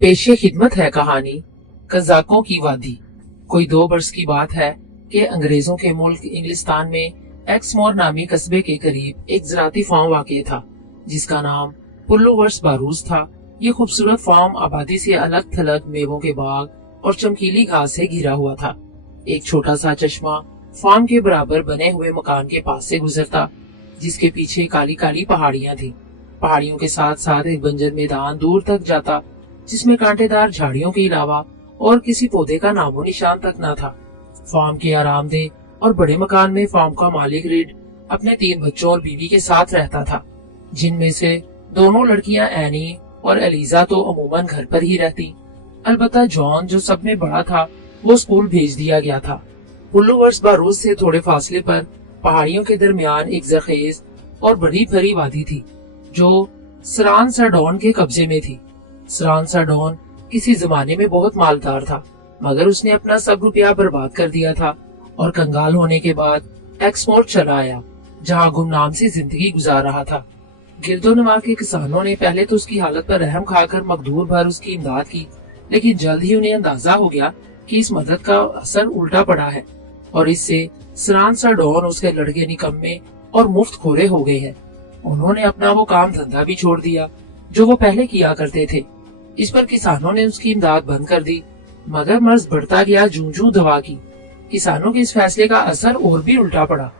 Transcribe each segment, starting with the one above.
पेशे खिदमत है कहानी कज़ाकों की वादी। कोई 2 बरस की बात है कि अंग्रेजों के मुल्क इंग्लिस्तान में एक्समोर नामी कस्बे के करीब एक ज़राती फार्म वाक़ था जिसका नाम पुल्लूवर्स बारूज था। ये खूबसूरत फार्म आबादी से अलग थलग मेवों के बाग और चमकीली घास से घिरा हुआ था। एक छोटा सा चश्मा फार्म के बराबर बने हुए मकान के पास से गुजरता, जिसके पीछे काली काली पहाड़ियां थी। पहाड़ियों के साथ साथ एक बंजर मैदान दूर तक जाता जिसमें कांटेदार झाड़ियों के अलावा और किसी पौधे का नामो निशान तक न था। फार्म के आरामदेह और बड़े मकान में फार्म का मालिक रिड अपने 3 बच्चों और बीवी के साथ रहता था, जिनमें से दोनों लड़कियां एनी और एलिजा तो अमूमन घर पर ही रहती। अलबत्ता जॉन जो सब में बड़ा था वो स्कूल भेज दिया गया था। पुल्लूवर्स बारूज से थोड़े फासले पर पहाड़ियों के दरमियान एक जरखेज और बड़ी भरी वादी थी जो सरान सरडॉन के कब्जे में थी। सरान सरडॉन किसी जमाने में बहुत मालदार था, मगर उसने अपना सब रुपया बर्बाद कर दिया था और कंगाल होने के बाद एक्समोर चला आया, जहाँ गुमनाम सी जिंदगी गुजार रहा था। गिरदोनवा के किसानों ने पहले तो उसकी हालत पर रहम खाकर मकदूर भर उसकी इमदाद की, लेकिन जल्द ही उन्हें अंदाजा हो गया कि इस मदद का असर उल्टा पड़ा है और इससे सरान सरडॉन उसके लड़के निकम्मे और मुफ्त खोरे हो गए हैं। उन्होंने अपना वो काम धंधा भी छोड़ दिया जो वो पहले किया करते थे। इस पर किसानों ने उसकी इमदाद बंद कर दी, मगर मर्ज बढ़ता गया जूं जूं दवा की। किसानों के इस फैसले का असर और भी उल्टा पड़ा।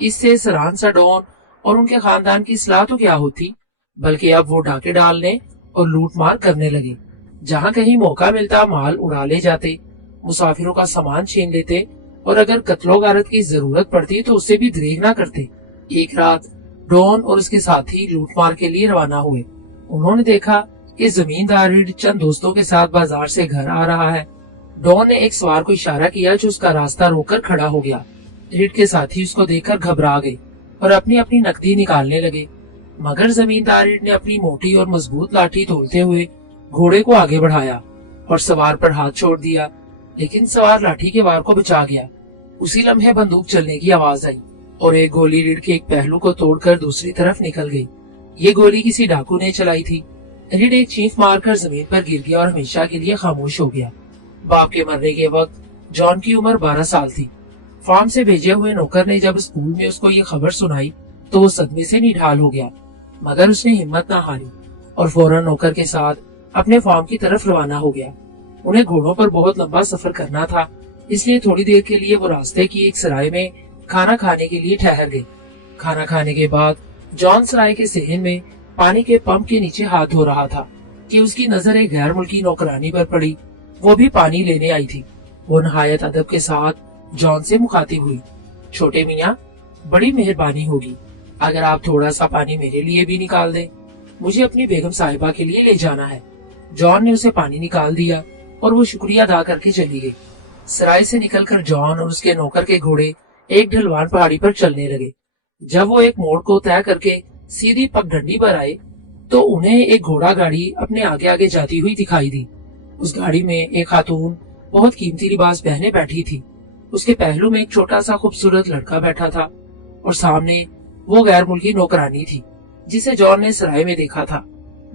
इससे सरान सरडॉन और उनके खानदान की इस्लाह तो क्या होती, बल्कि अब वो डाके डालने और लूट मार करने लगे। जहाँ कहीं मौका मिलता माल उड़ा ले जाते, मुसाफिरों का सामान छीन लेते और अगर कत्लो गारत की जरूरत पड़ती तो उससे भी दरेग न करते। एक रात डॉन और उसके साथी लूटमार के लिए रवाना हुए। उन्होंने देखा कि जमींदार रिड चंद दोस्तों के साथ बाजार से घर आ रहा है। डॉन ने एक सवार को इशारा किया जो उसका रास्ता रोककर खड़ा हो गया। रिड के साथी उसको देखकर घबरा गए और अपनी अपनी नकदी निकालने लगे, मगर जमींदार रिड ने अपनी मोटी और मजबूत लाठी तोलते हुए घोड़े को आगे बढ़ाया और सवार पर हाथ छोड़ दिया, लेकिन सवार लाठी के वार को बचा गया। उसी लम्हे बंदूक चलने की आवाज आई और एक गोली रिड के एक पहलू को तोड़कर दूसरी तरफ निकल गई। ये गोली किसी डाकू ने चलाई थी। रिड एक चीख मारकर जमीन पर गिर गया और हमेशा के लिए खामोश हो गया। बाप के मरने के वक्त जॉन की उम्र 12 साल थी। फार्म से भेजे हुए नौकर ने जब स्कूल में उसको ये खबर सुनाई तो वो सदमे से निढाल हो गया, मगर उसने हिम्मत न हारी और फौरन नौकर के साथ अपने फार्म की तरफ रवाना हो गया। उन्हें घोड़ों पर बहुत लंबा सफर करना था, इसलिए थोड़ी देर के लिए वो रास्ते की एक सराय में खाना खाने के लिए ठहर गए। खाना खाने के बाद जॉन सराय के सहन में पानी के पंप के नीचे हाथ धो रहा था कि उसकी नजर एक गैर मुल्की नौकरानी पर पड़ी। वो भी पानी लेने आई थी। वो नहायत अदब के साथ जॉन से मुखातिब हुई। छोटे मियाँ, बड़ी मेहरबानी होगी अगर आप थोड़ा सा पानी मेरे लिए भी निकाल दें। मुझे अपनी बेगम साहिबा के लिए ले जाना है। जॉन ने उसे पानी निकाल दिया और वो शुक्रिया अदा करके चली गई। सराय से निकलकर जॉन और उसके नौकर के घोड़े एक ढलवान पहाड़ी पर चलने लगे। जब वो एक मोड़ को तय करके सीधी पगडंडी पर आए तो उन्हें एक घोड़ा गाड़ी अपने आगे आगे जाती हुई दिखाई दी। उस गाड़ी में एक खातून बहुत कीमती लिबास पहने बैठी थी। उसके पहलू में एक छोटा सा खूबसूरत लड़का बैठा था और सामने वो गैर मुल्की नौकरानी थी जिसे जॉन ने सराय में देखा था।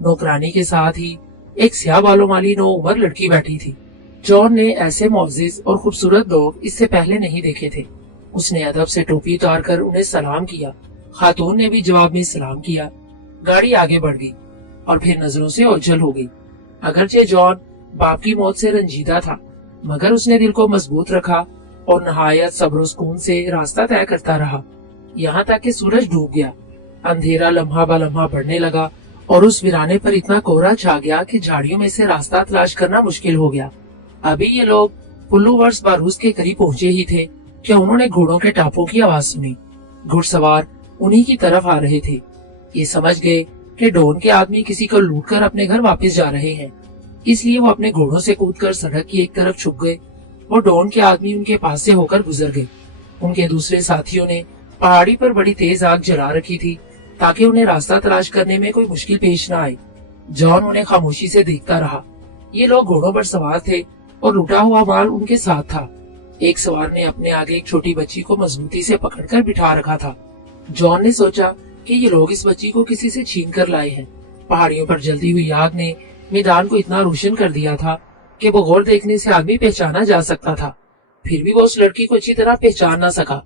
नौकरानी के साथ ही एक स्याह बालों वाली 9 उम्र लड़की बैठी थी। जॉन ने ऐसे मोअज़्ज़िज़ और खूबसूरत लोग इससे पहले नहीं देखे थे। उसने अदब से टोपी उतार कर उन्हें सलाम किया। खातून ने भी जवाब में सलाम किया। गाड़ी आगे बढ़ गई और फिर नजरों से ओझल हो गई। अगरचे जॉन बाप की मौत से रंजीदा था, मगर उसने दिल को मजबूत रखा और नहायत सब्र सुकून से रास्ता तय करता रहा, यहाँ तक कि सूरज डूब गया। अंधेरा लम्हा ब लम्हा बढ़ने लगा और उस वीराने पर इतना कोहरा छा गया कि झाड़ियों में से रास्ता तलाश करना मुश्किल हो गया। अभी ये लोग पुल्लूवर्स बारूज के करीब पहुंचे ही थे कि उन्होंने घोड़ों के टापों की आवाज सुनी। घुड़सवार उन्हीं की तरफ आ रहे थे। ये समझ गए कि डॉन के आदमी किसी को लूटकर अपने घर वापस जा रहे हैं, इसलिए वो अपने घोड़ों से कूदकर सड़क की एक तरफ छुप गए। वो डॉन के आदमी उनके पास से होकर गुजर गए। उनके दूसरे साथियों ने पहाड़ी पर बड़ी तेज आग जला रखी थी ताकि उन्हें रास्ता तलाश करने में कोई मुश्किल पेश न आए। जॉन उन्हें खामोशी से देखता रहा। ये लोग घोड़ों पर सवार थे और लूटा हुआ माल उनके साथ था। एक सवार ने अपने आगे एक छोटी बच्ची को मजबूती से पकड़कर बिठा रखा था। जॉन ने सोचा कि ये लोग इस बच्ची को किसी से छीन कर लाए हैं। पहाड़ियों पर जलती हुई आग ने मैदान को इतना रोशन कर दिया था कि बगैर देखने से आदमी पहचाना जा सकता था। फिर भी वो उस लड़की को अच्छी तरह पहचान ना सका,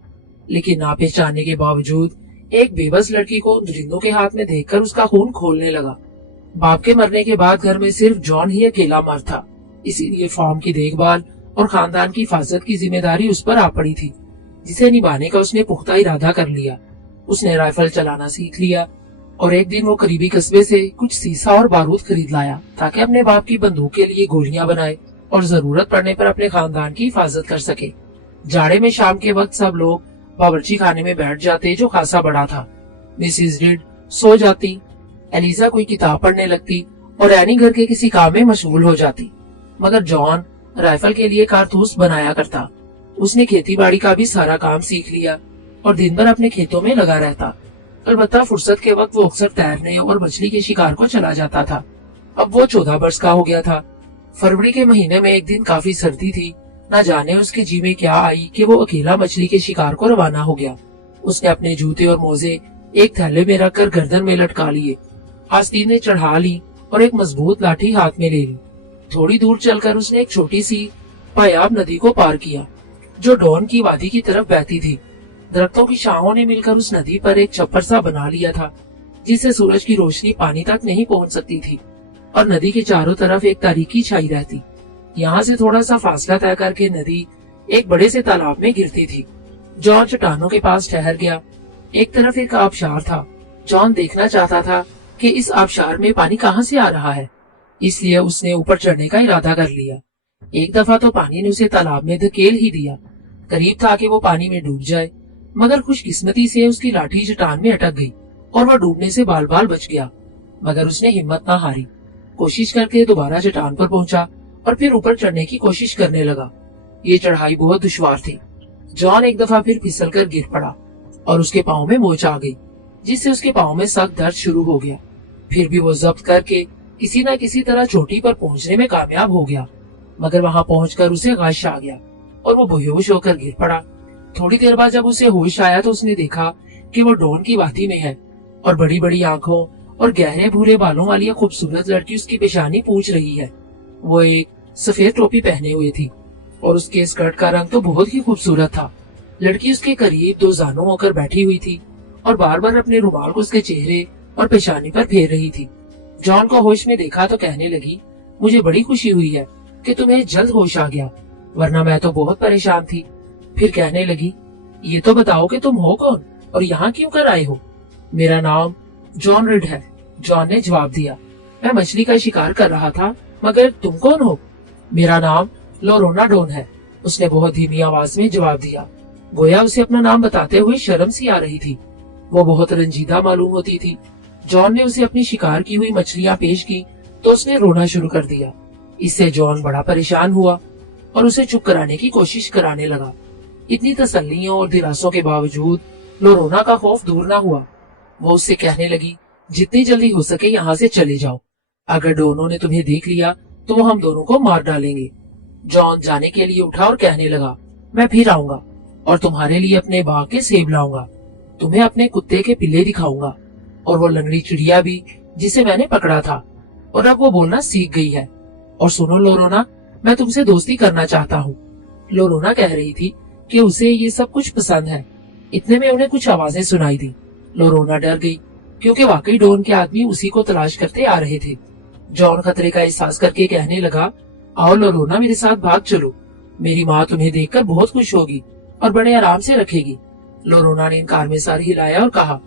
लेकिन ना पहचानने के बावजूद एक बेबस लड़की को दरिंदों के हाथ में देखकर उसका खून खोलने लगा। बाप के मरने के बाद घर में सिर्फ जॉन ही अकेला मर्द था, इसीलिए फार्म की देखभाल और खानदान की हिफाजत की जिम्मेदारी उस पर आ पड़ी थी, जिसे निभाने का उसने पुख्ता इरादा कर लिया। उसने राइफल चलाना सीख लिया और एक दिन वो करीबी कस्बे से कुछ सीसा और बारूद खरीद लाया ताकि अपने बाप की बंदूक के लिए गोलियां बनाए और जरूरत पड़ने पर अपने खानदान की हिफाजत कर सके। जाड़े में शाम के वक्त सब लोग बावर्ची खाने में बैठ जाते, जो खासा बड़ा था। मिसिस रिड सो जाती, एलिजा कोई किताब पढ़ने लगती और एनी घर के किसी काम में मशगूल हो जाती, मगर जॉन राइफल के लिए कारतूस बनाया करता। उसने खेती बाड़ी का भी सारा काम सीख लिया और दिन भर अपने खेतों में लगा रहता। अलबत्ता फुर्सत के वक्त वो अक्सर तैरने और मछली के शिकार को चला जाता था। अब वो 14 वर्ष का हो गया था। फरवरी के महीने में एक दिन काफी सर्दी थी। न जाने उसके जी में क्या आई कि वो अकेला मछली के शिकार को रवाना हो गया। उसने अपने जूते और मोजे एक थैले में रखकर गर्दन में लटका लिए, आस्तीनें चढ़ा ली और एक मजबूत लाठी हाथ में ले ली। थोड़ी दूर चलकर उसने एक छोटी सी पायाब नदी को पार किया, जो डॉन की वादी की तरफ बहती थी। दरख्तों की छांवों ने मिलकर उस नदी पर एक छप्पर सा बना लिया था, जिससे सूरज की रोशनी पानी तक नहीं पहुंच सकती थी और नदी के चारों तरफ एक तारीकी छाई रहती। यहाँ से थोड़ा सा फासला तय करके नदी एक बड़े से तालाब में गिरती थी। जॉन चट्टानों के पास ठहर गया। एक तरफ एक आबशार था। जॉन देखना चाहता था कि इस आबशार में पानी कहाँ से आ रहा है, इसलिए उसने ऊपर चढ़ने का इरादा कर लिया। एक दफा तो पानी ने उसे तालाब में धकेल ही दिया। करीब था कि वो पानी में डूब जाए, मगर खुशकिस्मती से उसकी लाठी चट्टान में अटक गई और वह डूबने से बाल बाल बच गया। मगर उसने हिम्मत न हारी, कोशिश करके दोबारा चट्टान पर पहुंचा और फिर ऊपर चढ़ने की कोशिश करने लगा। ये चढ़ाई बहुत दुश्वार थी। जॉन एक दफा फिर फिसल कर गिर पड़ा और उसके पाँव में मोच आ गई, जिससे उसके पाँव में सख्त दर्द शुरू हो गया। फिर भी वो जब्त करके किसी न किसी तरह चोटी पर पहुंचने में कामयाब हो गया, मगर वहां पहुंचकर उसे गश आ गया और वो बेहोश होकर गिर पड़ा। थोड़ी देर बाद जब उसे होश आया तो उसने देखा कि वो डॉन की वादी में है और बड़ी बड़ी आंखों और गहरे भूरे बालों वाली एक खूबसूरत लड़की उसकी पेशानी पूछ रही है। वो एक सफेद टोपी पहने हुए थी और उसके स्कर्ट का रंग तो बहुत ही खूबसूरत था। लड़की उसके करीब दो जानों होकर बैठी हुई थी और बार बार अपने रुमाल को उसके चेहरे और पेशानी पर फेर रही थी। जॉन को होश में देखा तो कहने लगी, मुझे बड़ी खुशी हुई है कि तुम्हें जल्द होश आ गया, वरना मैं तो बहुत परेशान थी। फिर कहने लगी, ये तो बताओ कि तुम हो कौन और यहाँ क्यों कर आए हो? मेरा नाम जॉन रिड है, जॉन ने जवाब दिया। मैं मछली का शिकार कर रहा था, मगर तुम कौन हो? मेरा नाम लोरोना डॉन है, उसने बहुत धीमी आवाज में जवाब दिया। गोया उसे अपना नाम बताते हुए शर्म सी आ रही थी। वो बहुत रंजीदा मालूम होती थी। जॉन ने उसे अपनी शिकार की हुई मछलियां पेश की तो उसने रोना शुरू कर दिया। इससे जॉन बड़ा परेशान हुआ और उसे चुप कराने की कोशिश कराने लगा। इतनी तसल्लियों और दिलासों के बावजूद लोरोना का खौफ दूर न हुआ। वो उससे कहने लगी, जितनी जल्दी हो सके यहाँ से चले जाओ। अगर डोनों ने तुम्हें देख लिया तो वो हम दोनों को मार डालेंगे। जॉन जाने के लिए उठा और कहने लगा, मैं फिर आऊंगा और तुम्हारे लिए अपने बाग के सेब लाऊंगा। तुम्हें अपने कुत्ते के पिल्ले दिखाऊंगा और वो लंगड़ी चिड़िया भी जिसे मैंने पकड़ा था, और अब वो बोलना सीख गई है। और सुनो लोरोना, मैं तुमसे दोस्ती करना चाहता हूँ। लोरोना कह रही थी कि उसे ये सब कुछ पसंद है। इतने में उन्हें कुछ आवाजें सुनाई दी। लोरोना डर गई, क्योंकि वाकई डॉन के आदमी उसी को तलाश करते आ रहे थे। जॉन खतरे का एहसास करके कहने लगा, आओ लोरोना, मेरे साथ भाग चलो। मेरी माँ तुम्हें देखकर बहुत खुश होगी और बड़े आराम से रखेगी। लोरोना ने इनकार में सर हिलाया और कहा,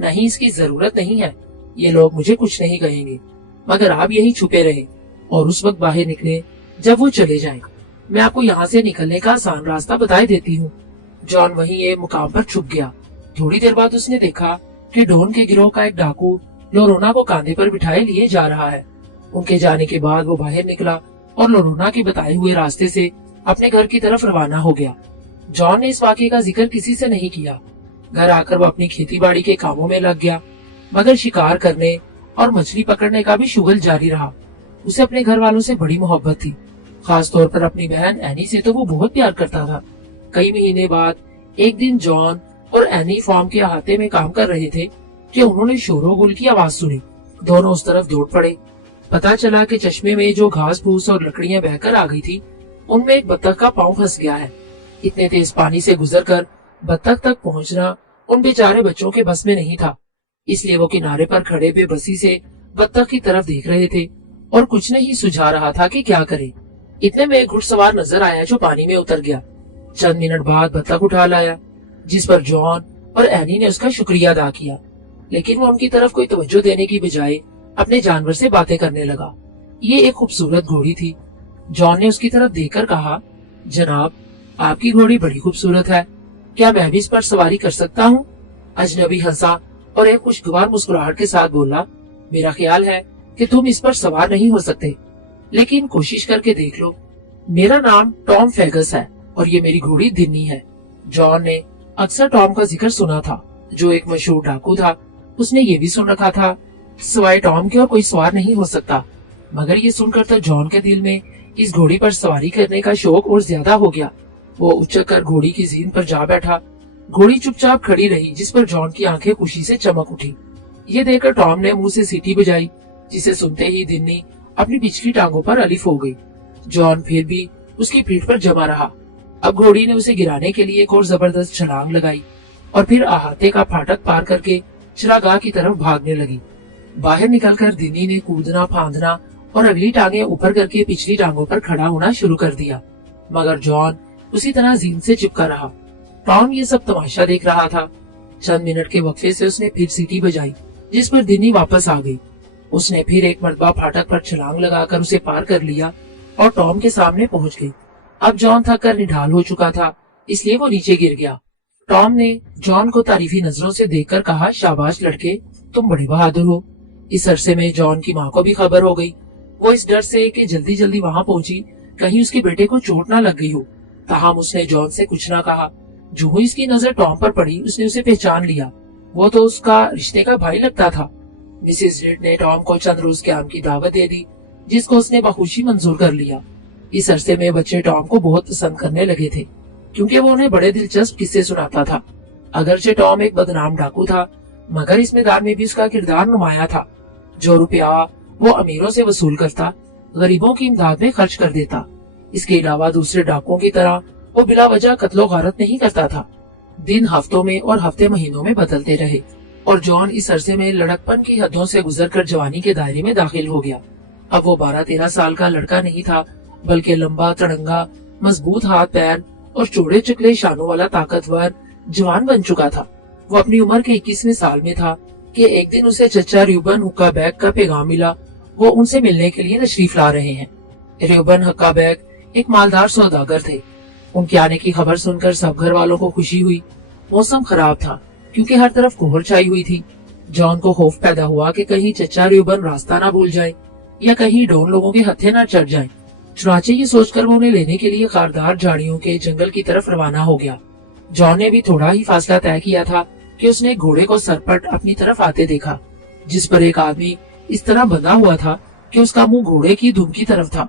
नहीं, इसकी जरूरत नहीं है। ये लोग मुझे कुछ नहीं कहेंगे, मगर आप यहीं छुपे रहे और उस वक्त बाहर निकले जब वो चले जाएं। मैं आपको यहाँ से निकलने का आसान रास्ता बताई देती हूँ। जॉन वहीं एक मुकाम पर छुप गया। थोड़ी देर बाद उसने देखा कि डॉन के गिरोह का एक डाकू लोरोना को कांधे पर बिठाए लिए जा रहा है। उनके जाने के बाद वो बाहर निकला और लोरोना के बताए हुए रास्ते से अपने घर की तरफ रवाना हो गया। जॉन ने इस वाकये का जिक्र किसी से नहीं किया। घर आकर वो अपनी खेती बाड़ी के कामों में लग गया, मगर शिकार करने और मछली पकड़ने का भी शुगल जारी रहा। उसे अपने घर वालों से बड़ी मोहब्बत थी, खास तौर पर अपनी बहन एनी से तो वो बहुत प्यार करता था। कई महीने बाद एक दिन जॉन और एनी फार्म के अहाते में काम कर रहे थे कि उन्होंने शोरोगुल की आवाज सुनी। दोनों उस तरफ दौड़ पड़े। पता चला कि चश्मे में जो घास फूस और लकड़ियां बहकर आ गई थी, उनमें एक बत्तख का पांव फंस गया है। इतने तेज पानी से गुजरकर बत्तख तक पहुंचना उन बेचारे बच्चों के बस में नहीं था, इसलिए वो किनारे पर खड़े बेबसी से बत्तख की तरफ देख रहे थे और कुछ नहीं सुझा रहा था कि क्या करे। इतने में एक घुड़सवार नजर आया जो पानी में उतर गया। चंद मिनट बाद बत्तख उठा लाया, जिस पर जॉन और एनी ने उसका शुक्रिया अदा किया, लेकिन वो उनकी तरफ कोई तवज्जो देने की बजाय अपने जानवर से बातें करने लगा। ये एक खूबसूरत घोड़ी थी। जॉन ने उसकी तरफ देखकर कहा, जनाब, आपकी घोड़ी बड़ी खूबसूरत है, क्या मैं भी इस पर सवारी कर सकता हूँ? अजनबी हंसा और एक खुशगवार मुस्कुराहट के साथ बोला, मेरा ख्याल है कि तुम इस पर सवार नहीं हो सकते, लेकिन कोशिश करके देख लो। मेरा नाम टॉम फेगस है और ये मेरी घोड़ी दिन्नी है। जॉन ने अक्सर टॉम का जिक्र सुना था, जो एक मशहूर डाकू था। उसने ये भी सुन रखा था, सिवाय टॉम के और कोई सवार नहीं हो सकता। मगर ये सुनकर तो जॉन के दिल में इस घोड़ी पर सवारी करने का शौक और ज्यादा हो गया। वो उछल कर घोड़ी की जीन पर जा बैठा। घोड़ी चुपचाप खड़ी रही, जिस पर जॉन की आंखें खुशी से चमक उठी। ये देखकर टॉम ने मुंह से सीटी बजाई, जिसे सुनते ही दिन्नी अपनी पिछली टांगों पर अलिफ हो गई। जॉन फिर भी उसकी पीठ पर जमा रहा। अब घोड़ी ने उसे गिराने के लिए एक और जबरदस्त छलांग लगाई और फिर अहाते का फाटक पार करके चरागाह की तरफ भागने लगी। बाहर निकलकर दिन्नी ने कूदना फांदना और अगली टांगे ऊपर करके पिछली टांगों पर खड़ा होना शुरू कर दिया, मगर जॉन उसी तरह जीन से चिपका रहा। टॉम ये सब तमाशा देख रहा था। चंद मिनट के वक्फे से उसने फिर सीटी बजाई, जिस पर दिन्नी वापस आ गई। उसने फिर एक मरतबा फाटक पर छलांग लगाकर उसे पार कर लिया और टॉम के सामने पहुंच गई। अब जॉन थक कर निढाल हो चुका था, इसलिए वो नीचे गिर गया। टॉम ने जॉन को तारीफी नजरों से देखकर कहा, शाबाश लड़के, तुम बड़े बहादुर हो। इस अरसे में जॉन की माँ को भी खबर हो गई। वो इस डर से कि जल्दी जल्दी वहाँ पहुंची, कहीं उसके बेटे को चोट न लग गई हो। ताहम उसने जॉन से कुछ न कहा। जो ही इसकी नजर टॉम पर पड़ी, उसने उसे पहचान लिया। वो तो उसका रिश्ते का भाई लगता था। मिसेस रिड ने टॉम को चंद रोज के आम की दावत दे दी, जिसको उसने बखुशी मंजूर कर लिया। इस अरसे में बच्चे टॉम को बहुत पसंद करने लगे थे, क्योंकि वो उन्हें बड़े दिलचस्प किस्से सुनाता था। अगरचे टॉम एक बदनाम डाकू था, मगर इस मैदान में भी उसका किरदार नुमाया था। जो रुपया वो अमीरों से वसूल करता, गरीबों की इमदाद में खर्च कर देता। इसके अलावा दूसरे डाकुओं की तरह वो बिला वजह कत्लो गारत नहीं करता था। दिन हफ्तों में और हफ्ते महीनों में बदलते रहे और जॉन इस अरसे में लड़कपन की हदों से गुजरकर जवानी के दायरे में दाखिल हो गया। अब वो 12-13 साल का लड़का नहीं था, बल्कि लंबा तड़ंगा, मजबूत हाथ पैर और चौड़े चकले शानों वाला ताकतवर जवान बन चुका था। वो अपनी उम्र के 21वें साल में था कि एक दिन उसे चचा र्यूबन हुक्का बैग का पैगाम मिला। वो उनसे मिलने के लिए तशरीफ ला रहे हैं। र्यूबन हुक्का बैग एक मालदार सौदागर थे। उनके आने की खबर सुनकर सब घर वालों को खुशी हुई। मौसम खराब था, क्योंकि हर तरफ कोहर छाई हुई थी। जॉन को खौफ पैदा हुआ कि कहीं चचा र्यूबन रास्ता ना भूल जाए या कहीं डोन लोगों के हत्थे न चढ़ जाएं। चुनाचे ये सोचकर वो उन्हें लेने के लिए खारदार झाड़ियों के जंगल की तरफ रवाना हो गया। जॉन ने भी थोड़ा ही फासला तय किया था कि उसने घोड़े को सरपट अपनी तरफ आते देखा, जिस पर एक आदमी इस तरह बंधा हुआ था कि उसका मुंह घोड़े की दुम की तरफ था।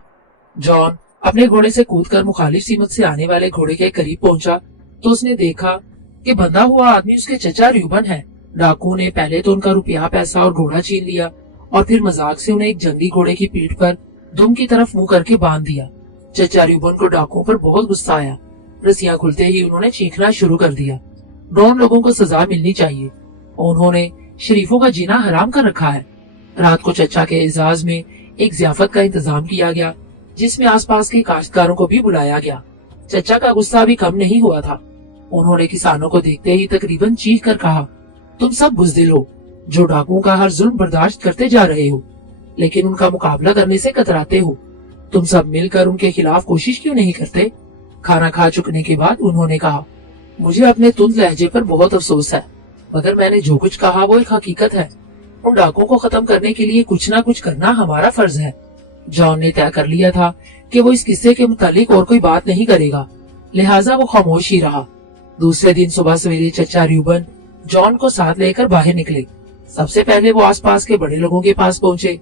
जॉन अपने घोड़े से कूदकर मुखालिफ सीमत से आने वाले घोड़े के करीब पहुंचा तो उसने देखा कि बंधा हुआ आदमी उसके चचा र्यूबन है। डाकू ने पहले तो उनका रुपया पैसा और घोड़ा छीन लिया और फिर मजाक से उन्हें एक जंगली घोड़े की पीठ पर दुम की तरफ मुंह करके बांध दिया। चचा र्यूबन को डाकुओं पर बहुत गुस्सा आया। रस्सियां खुलते ही उन्होंने चीखना शुरू कर दिया। डॉन लोगों को सजा मिलनी चाहिए, उन्होंने शरीफों का जीना हराम कर रखा है। रात को चचा के एजाज में एक ज़ियाफत का इंतजाम किया गया, जिसमें आसपास के काश्तकारों को भी बुलाया गया। चचा का गुस्सा अभी कम नहीं हुआ था। उन्होंने किसानों को देखते ही तकरीबन चीख कर कहा, तुम सब बुज़दिल हो, जो डाकुओं का हर जुल्म बर्दाश्त करते जा रहे हो, लेकिन उनका मुकाबला करने से कतराते हो। तुम सब मिलकर उनके खिलाफ कोशिश क्यों नहीं करते? खाना खा चुकने के बाद उन्होंने कहा, मुझे अपने तुंद लहजे पर बहुत अफसोस है, मगर मैंने जो कुछ कहा वो एक हकीकत है। उन डाकुओं को खत्म करने के लिए कुछ ना कुछ करना हमारा फर्ज है। जॉन ने तय कर लिया था कि वो इस किस्से के मुतालिक और कोई बात नहीं करेगा, लिहाजा वो खामोश ही रहा। दूसरे दिन सुबह सवेरे चचा र्यूबन जॉन को साथ लेकर बाहर निकले। सबसे पहले वो आसपास के बड़े लोगों के पास पहुंचे।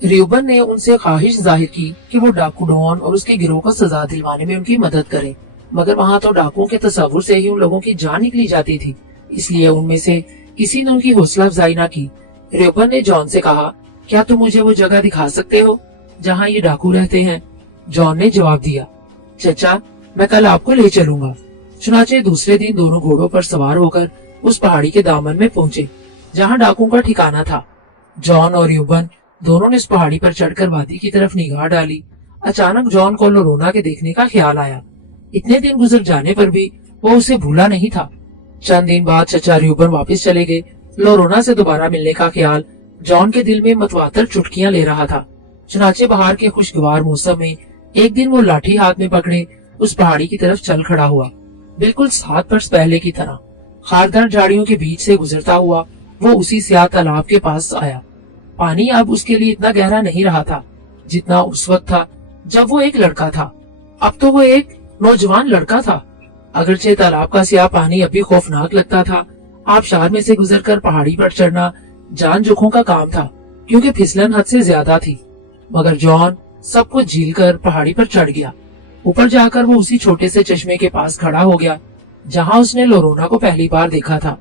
र्यूबन ने उनसे ख्वाहिश जाहिर की कि वो डाकू डॉन और उसके गिरोह को सजा दिलवाने में उनकी मदद करें, मगर वहाँ तो डाकुओं के तस्वुर से ही उन लोगों की जान निकली जाती थी, इसलिए उनमें से किसी ने उनकी हौसला अफजाई न की। र्यूबन ने जॉन से कहा, क्या तुम मुझे वो जगह दिखा सकते हो जहाँ ये डाकू रहते हैं? जॉन ने जवाब दिया, चचा, मैं कल आपको ले चलूंगा। चुनाचे दूसरे दिन दोनों घोड़ों पर सवार होकर उस पहाड़ी के दामन में पहुंचे जहाँ डाकुओं का ठिकाना था। जॉन और यूबन दोनों ने इस पहाड़ी पर चढ़कर वादी की तरफ निगाह डाली। अचानक जॉन को लोरोना के देखने का ख्याल आया। इतने दिन गुजर जाने पर भी वो उसे भूला नहीं था। चंद दिन बाद चचा यूबन वापस चले गए। लोरोना से दोबारा मिलने का ख्याल जॉन के दिल में मतवातर चुटकियां ले रहा था। चुनाचे बहार के खुशगवार मौसम में एक दिन वो लाठी हाथ में पकड़े उस पहाड़ी की तरफ चल खड़ा हुआ, बिल्कुल 7 वर्ष पहले की तरह। खारदार झाड़ियों के बीच से गुजरता हुआ वो उसी स्याह तालाब के पास आया। पानी अब उसके लिए इतना गहरा नहीं रहा था जितना उस वक्त था जब वो एक लड़का था। अब तो वो एक नौजवान लड़का था। अगरचे तालाब का स्याह पानी अब भी खौफनाक लगता था। आबशार में से गुजरकर पहाड़ी पर चढ़ना जान जोखों का काम था, क्योंकि फिसलन हद से ज्यादा थी। मगर जॉन सब कुछ झील कर पहाड़ी पर चढ़ गया। ऊपर जाकर वो उसी छोटे से चश्मे के पास खड़ा हो गया जहाँ उसने लोरोना को पहली बार देखा था।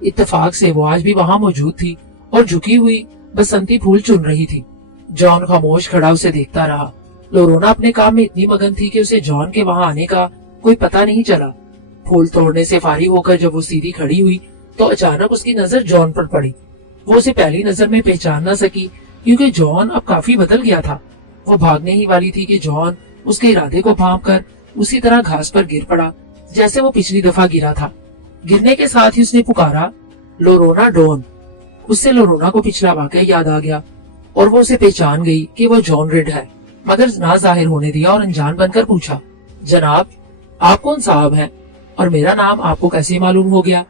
इत्तेफाक से वो आज भी वहाँ मौजूद थी और झुकी हुई बसंती फूल चुन रही थी। जॉन खामोश खड़ा उसे देखता रहा। लोरोना अपने काम में इतनी मगन थी कि उसे जॉन के वहाँ आने का कोई पता नहीं चला। फूल तोड़ने से फारिग होकर जब वो सीधी खड़ी हुई तो अचानक उसकी नजर जॉन पर पड़ी। वो उसे पहली नजर में पहचान न सकी, क्योंकि जॉन अब काफी बदल गया था। वो भागने ही वाली थी कि जॉन उसके इरादे को भांप कर उसी तरह घास पर गिर पड़ा जैसे वो पिछली दफा गिरा था। गिरने के साथ ही उसने पुकारा, लोरोना डॉन। उससे लोरोना को पिछला वाकया याद आ गया और वो उसे पहचान गई कि वो जॉन रिड है। मगर ना जाहिर होने दिया और अनजान बनकर पूछा, जनाब, आप कौन साहब हैं और मेरा नाम आपको कैसे मालूम हो गया?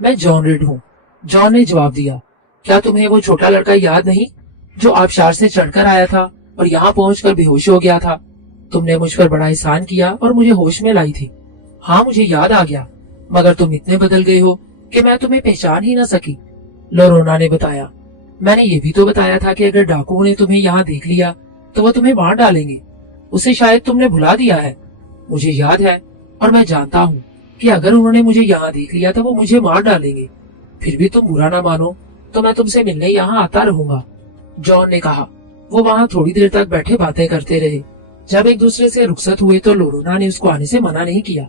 मैं जॉन रिड हूँ। जॉन ने जवाब दिया, क्या तुम्हें वो छोटा लड़का याद नहीं जो आबशार से चढ़कर आया था और यहाँ पहुंचकर बेहोश हो गया था? तुमने मुझ पर बड़ा एहसान किया और मुझे होश में लाई थी। हाँ, मुझे याद आ गया, मगर तुम इतने बदल गए हो कि मैं तुम्हें पहचान ही न सकी। लोरोना ने बताया, मैंने ये भी तो बताया था कि अगर डाकुओं ने तुम्हें यहाँ देख लिया तो वो तुम्हें मार डालेंगे। उसे शायद तुमने भुला दिया है। मुझे याद है और मैं जानता हूँ कि अगर उन्होंने मुझे यहाँ देख लिया तो वो मुझे मार डालेंगे। फिर भी तुम बुरा ना मानो तो मैं तुमसे मिलने यहाँ आता रहूंगा। जॉन ने कहा। वो वहाँ थोड़ी देर तक बैठे बातें करते रहे। जब एक दूसरे से रुखसत हुए तो लोरोना ने उसको आने से मना नहीं किया।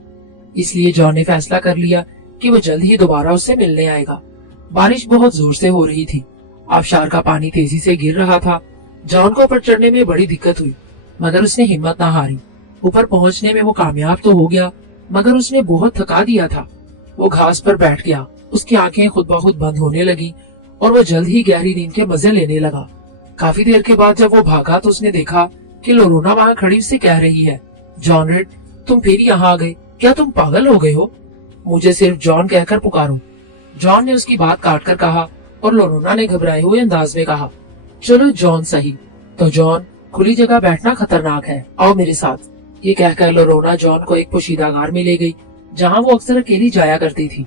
इसलिए जॉन ने फैसला कर लिया कि वो जल्द ही दोबारा उससे मिलने आएगा। बारिश बहुत जोर से हो रही थी। आबशार का पानी तेजी से गिर रहा था। जॉन को ऊपर चढ़ने में बड़ी दिक्कत हुई, मगर उसने हिम्मत न हारी। ऊपर पहुंचने में वो कामयाब तो हो गया, मगर उसने बहुत थका दिया था। वो घास पर बैठ गया। उसकी आंखें खुद ब खुद बंद होने लगी और वो जल्द ही गहरी नींद के मजे लेने लगा। काफी देर के बाद जब वो भागा तो उसने देखा कि लोरोना वहाँ खड़ी उससे कह रही है, जॉन रिड, तुम फिर यहाँ आ गए? क्या तुम पागल हो गए हो? मुझे सिर्फ जॉन कहकर पुकारो। जॉन ने उसकी बात काट कर कहा और लोरोना ने घबराए हुए अंदाज में कहा, चलो जॉन सही। तो जॉन, खुली जगह बैठना खतरनाक है, आओ मेरे साथ। ये कहकर लोरोना जॉन को एक पोशीदा गार में ले गई जहाँ वो अक्सर अकेली जाया करती थी,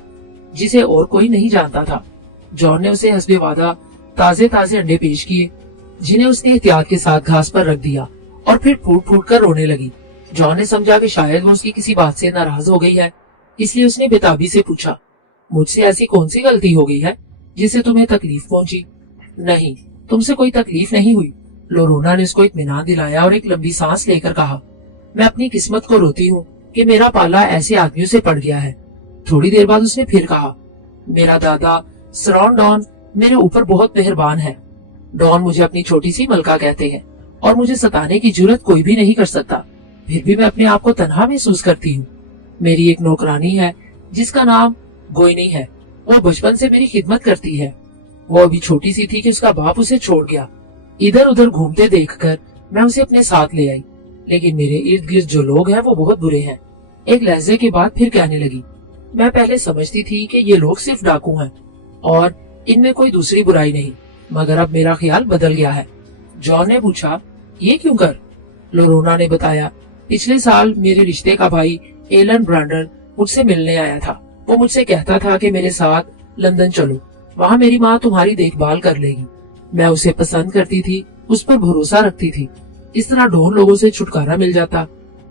जिसे और कोई नहीं जानता था। जॉन ने उसे हस्बे वादा ताजे ताजे अंडे पेश किए, जिन्हें उसने एहतियात के साथ घास पर रख दिया और फिर फूट फूट कर रोने लगी। जॉन ने समझा कि शायद वो उसकी किसी बात से नाराज हो गई है, इसलिए उसने बेताबी से पूछा, मुझसे ऐसी कौन सी गलती हो गई है जिससे तुम्हें तकलीफ पहुंची? नहीं, तुमसे कोई तकलीफ नहीं हुई। लोरोना ने उसको इत्मीनान दिलाया और एक लंबी सांस लेकर कहा, मैं अपनी किस्मत को रोती हूँ कि मेरा पाला ऐसे आदमियों से पड़ गया है। थोड़ी देर बाद उसने फिर कहा, मेरा दादा सराउंड डॉन मेरे ऊपर बहुत मेहरबान है। डॉन मुझे अपनी छोटी सी मलका कहते हैं और मुझे सताने की जरूरत कोई भी नहीं कर सकता। फिर भी मैं अपने आप को तन्हा महसूस करती हूँ। मेरी एक नौकरानी है जिसका नाम गोइनी है। वो बचपन से मेरी खिदमत करती है। वो अभी छोटी सी थी कि उसका बाप उसे छोड़ गया। इधर उधर घूमते देखकर मैं उसे अपने साथ ले आई, लेकिन मेरे इर्द गिर्द जो लोग हैं वो बहुत बुरे हैं। एक लहजे के बाद फिर कहने लगी, मैं पहले समझती थी कि ये लोग सिर्फ डाकू हैं और इनमें कोई दूसरी बुराई नहीं, मगर अब मेरा ख्याल बदल गया है। जॉन ने पूछा, ये क्यों कर? लोरोना ने बताया, पिछले साल मेरे रिश्ते का भाई एलन ब्रांडर मुझसे मिलने आया था। वो मुझसे कहता था कि मेरे साथ लंदन चलो, वहाँ मेरी माँ तुम्हारी देखभाल कर लेगी। मैं उसे पसंद करती थी, उस पर भरोसा रखती थी। इस तरह ढोन लोगों से छुटकारा मिल जाता।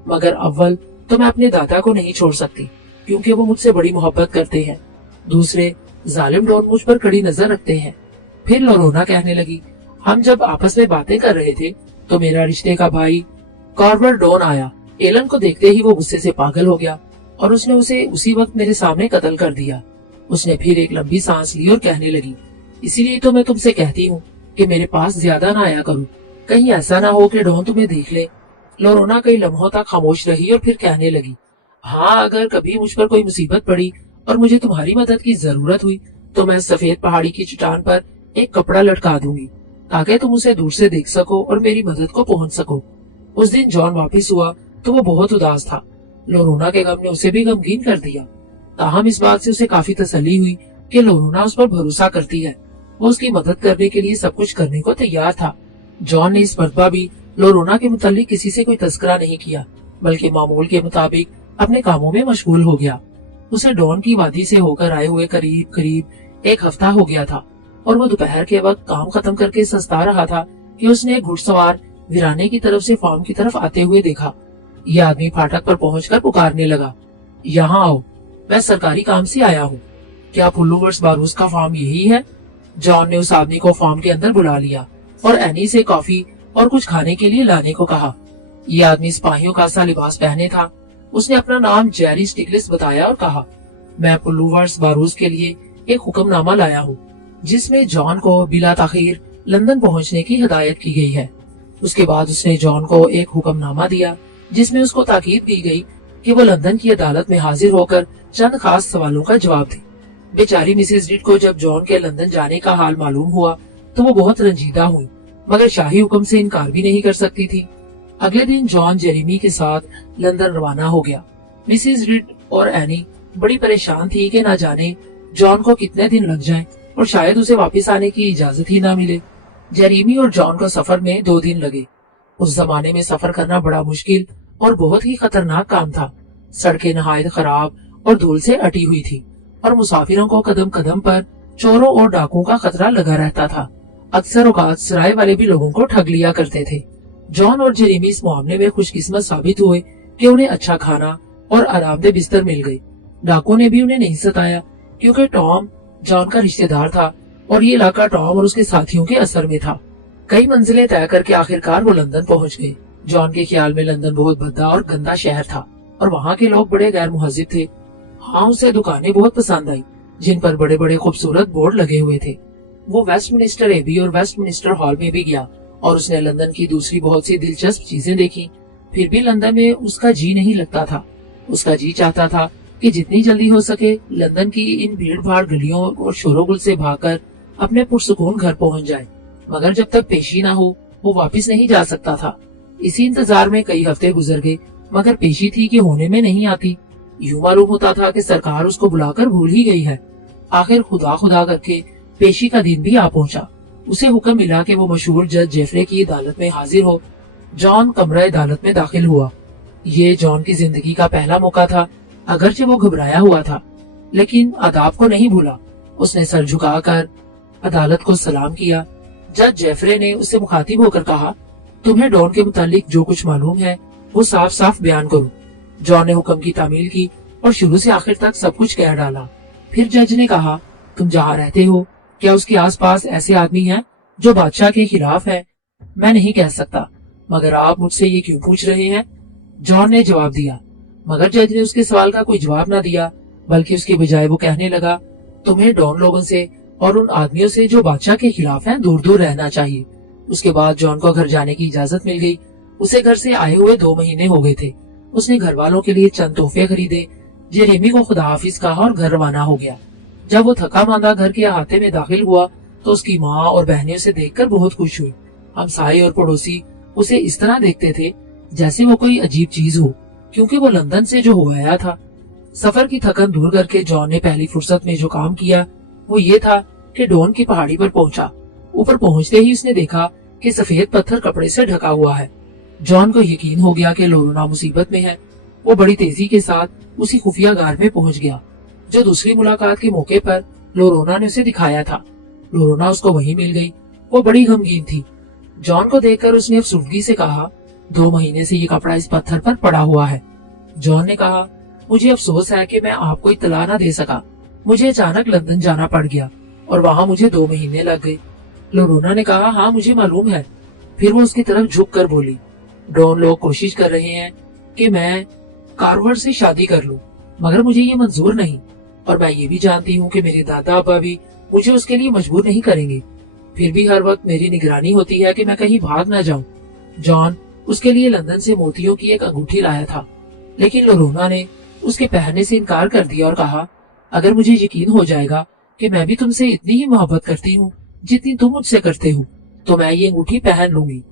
मगर अव्वल तो मैं अपने दादा को नहीं छोड़ सकती, क्योंकि वो मुझसे बड़ी मोहब्बत करते हैं। दूसरे, जालिम डॉन मुझ पर कड़ी नजर रखते हैं। फिर लोरोना कहने लगी, ہم جب آپس میں باتیں کر رہے تھے تو میرا رشتے کا بھائی کارور ڈون آیا۔ ایلن کو دیکھتے ہی وہ غصے سے پاگل ہو گیا اور اس نے اسے اسی وقت میرے سامنے قتل کر دیا۔ اس نے پھر ایک لمبی سانس لی اور کہنے لگی، اسی لیے تو میں تم سے کہتی ہوں کہ میرے پاس زیادہ نہ آیا کرو، کہیں ایسا نہ ہو کہ ڈون تمہیں دیکھ لے۔ لورونا کئی لمحوں تک خاموش رہی اور پھر کہنے لگی، ہاں، اگر کبھی مجھ پر کوئی مصیبت پڑی اور مجھے تمہاری مدد کی ضرورت ہوئی تو میں سفید پہاڑی کی چٹان پر ایک کپڑا لٹکا دوں گی تاکہ تم اسے دور سے دیکھ سکو اور میری مدد کو پہنچ سکو۔ اس دن جان واپس ہوا تو وہ بہت اداس تھا۔ لورونا کے غم نے اسے بھی غمگین کر دیا، تاہم اس بات سے اسے کافی تسلی ہوئی کہ لورونا اس پر بھروسہ کرتی ہے۔ وہ اس کی مدد کرنے کے لیے سب کچھ کرنے کو تیار تھا۔ جان نے اس مرتبہ بھی لورونا کے متعلق کسی سے کوئی تذکرہ نہیں کیا، بلکہ معمول کے مطابق اپنے کاموں میں مشغول ہو گیا۔ اسے ڈون کی وادی سے ہو کر آئے ہوئے قریب ایک ہفتہ ہو گیا تھا اور وہ دوپہر کے وقت کام ختم کر کے سستا رہا تھا کہ اس نے ایک گھڑ سوار ویرانے کی طرف سے فارم کی طرف آتے ہوئے دیکھا۔ یہ آدمی پھاٹک پر پہنچ کر پکارنے لگا، یہاں آؤ، میں سرکاری کام سے آیا ہوں۔ کیا پلوورس باروس کا فارم یہی ہے؟ جان نے اس آدمی کو فارم کے اندر بلا لیا اور اینی سے کافی اور کچھ کھانے کے لیے لانے کو کہا۔ یہ آدمی سپاہیوں کا سا لباس پہنے تھا۔ اس نے اپنا نام جیری سٹیگلس بتایا اور کہا، میں پلوورس باروس کے لیے ایک حکم نامہ لایا ہوں جس میں جان کو بلا تاخیر لندن پہنچنے کی ہدایت کی گئی ہے۔ اس کے بعد اس نے جان کو ایک حکم نامہ دیا جس میں اس کو تاکید دی گئی کہ وہ لندن کی عدالت میں حاضر ہو کر چند خاص سوالوں کا جواب دے۔ بیچاری مسز ریڈ کو جب جان کے لندن جانے کا حال معلوم ہوا تو وہ بہت رنجیدہ ہوئی، مگر شاہی حکم سے انکار بھی نہیں کر سکتی تھی۔ اگلے دن جان جیریمی کے ساتھ لندن روانہ ہو گیا۔ مسز ریڈ اور اینی بڑی پریشان تھی کہ نہ جانے جان کو کتنے دن لگ جائیں اور شاید اسے واپس آنے کی اجازت ہی نہ ملے۔ جیریمی اور جان کو سفر میں 2 دن لگے۔ اس زمانے میں سفر کرنا بڑا مشکل اور بہت ہی خطرناک کام تھا۔ سڑکیں نہایت خراب اور دھول سے اٹی ہوئی تھی اور مسافروں کو قدم قدم پر چوروں اور ڈاکوں کا خطرہ لگا رہتا تھا۔ اکثر اوقات سرائے والے بھی لوگوں کو ٹھگ لیا کرتے تھے۔ جان اور جیریمی اس معاملے میں خوش قسمت ثابت ہوئے کہ انہیں اچھا کھانا اور آرام دہ بستر مل گئی۔ ڈاکوں نے بھی انہیں نہیں ستایا کیونکہ ٹام جان کا رشتہ دار تھا اور یہ علاقہ ٹام اور اس کے ساتھیوں کے اثر میں تھا۔ کئی منزلیں طے کر کے آخرکار وہ لندن پہنچ گئے۔ جان کے خیال میں لندن بہت بھدا اور گندا شہر تھا اور وہاں کے لوگ بڑے غیر مہذب تھے۔ ہاں، اسے دکانیں بہت پسند آئی جن پر بڑے بڑے خوبصورت بورڈ لگے ہوئے تھے۔ وہ ویسٹ منسٹر ایبی اور ویسٹ منسٹر ہال میں بھی گیا اور اس نے لندن کی دوسری بہت سی دلچسپ چیزیں دیکھی۔ پھر بھی لندن میں اس کا جی نہیں لگتا تھا۔ اس کا جی چاہتا تھا کہ جتنی جلدی ہو سکے لندن کی ان بھیڑ بھاڑ گلیوں اور شور و گل سے بھاگ کر اپنے پرسکون گھر پہنچ جائے، مگر جب تک پیشی نہ ہو وہ واپس نہیں جا سکتا تھا۔ اسی انتظار میں کئی ہفتے گزر گئے مگر پیشی تھی کہ ہونے میں نہیں آتی۔ یوں معلوم ہوتا تھا کہ سرکار اس کو بلا کر بھول ہی گئی ہے۔ آخر خدا خدا کر کے پیشی کا دن بھی آ پہنچا۔ اسے حکم ملا کہ وہ مشہور جج جیفرے کی عدالت میں حاضر ہو۔ جان کمرہ عدالت میں داخل ہوا۔ یہ جان کی زندگی کا پہلا موقع تھا، اگرچہ وہ گھبرایا ہوا تھا لیکن آداب کو نہیں بھولا۔ اس نے سر جھکا کر عدالت کو سلام کیا۔ جج جیفرے نے اس سے مخاطب ہو کر کہا، تمہیں ڈون کے متعلق جو کچھ معلوم ہے وہ صاف صاف بیان کرو۔ جان نے حکم کی تعمیل کی اور شروع سے آخر تک سب کچھ کہہ ڈالا۔ پھر جج نے کہا، تم جہاں رہتے ہو کیا اس کے آس پاس ایسے آدمی ہیں جو بادشاہ کے خلاف ہے؟ میں نہیں کہہ سکتا، مگر آپ مجھ سے یہ کیوں پوچھ رہے ہیں؟ جان نے جواب دیا، مگر جج نے اس کے سوال کا کوئی جواب نہ دیا بلکہ اس کے بجائے وہ کہنے لگا، تمہیں ڈون لوگوں سے اور ان آدمیوں سے جو بادشاہ کے خلاف ہیں دور دور رہنا چاہیے۔ اس کے بعد جان کو گھر جانے کی اجازت مل گئی۔ اسے گھر سے آئے ہوئے 2 مہینے ہو گئے تھے۔ اس نے گھر والوں کے لیے چند تحفے خریدے، جیریمی کو خدا حافظ کہا اور گھر روانہ ہو گیا۔ جب وہ تھکا ماندہ گھر کے احاطے میں داخل ہوا تو اس کی ماں اور بہنیں اسے دیکھ کر بہت خوش ہوئی۔ ہمسائے اور پڑوسی اسے اس طرح دیکھتے تھے جیسے وہ کوئی عجیب چیز ہو، کیونکہ وہ لندن سے جو ہو آیا تھا۔ سفر کی تھکن دور کر کے جان نے پہلی فرصت میں جو کام کیا وہ یہ تھا کہ ڈون کی پہاڑی پر پہنچا۔ اوپر پہنچتے ہی اس نے دیکھا کہ سفید پتھر کپڑے سے ڈھکا ہوا ہے۔ جان کو یقین ہو گیا کہ لورونا مصیبت میں ہے۔ وہ بڑی تیزی کے ساتھ اسی خفیہ غار میں پہنچ گیا جو دوسری ملاقات کے موقع پر لورونا نے اسے دکھایا تھا۔ لورونا اس کو وہیں مل گئی۔ وہ بڑی غمگین تھی۔ جان کو دیکھ کر اس نے افسردگی سے کہا، 2 مہینے سے یہ کپڑا اس پتھر پر پڑا ہوا ہے۔ جان نے کہا، مجھے افسوس ہے کہ میں آپ کو اطلاع نہ دے سکا۔ مجھے اچانک لندن جانا پڑ گیا اور وہاں مجھے 2 مہینے لگ گئے۔ लोरोना ने कहा, हाँ मुझे मालूम है। फिर वो उसकी तरफ झुक कर बोली, डॉन, लोग कोशिश कर रहे हैं कि मैं कार्वर से शादी कर लूं, मगर मुझे ये मंजूर नहीं, और मैं ये भी जानती हूँ कि मेरे दादा अब्बा भी मुझे उसके लिए मजबूर नहीं करेंगे। फिर भी हर वक्त मेरी निगरानी होती है कि मैं कहीं भाग ना जाऊं। जॉन उसके लिए लंदन से मोतियों की एक अंगूठी लाया था, लेकिन लोरोना ने उसके पहनने से इनकार कर दिया और कहा, अगर मुझे यकीन हो जाएगा कि मैं भी तुमसे इतनी ही मोहब्बत करती हूँ जितनी तुम मुझसे करते हो, तो मैं ये अंगूठी पहन लूंगी।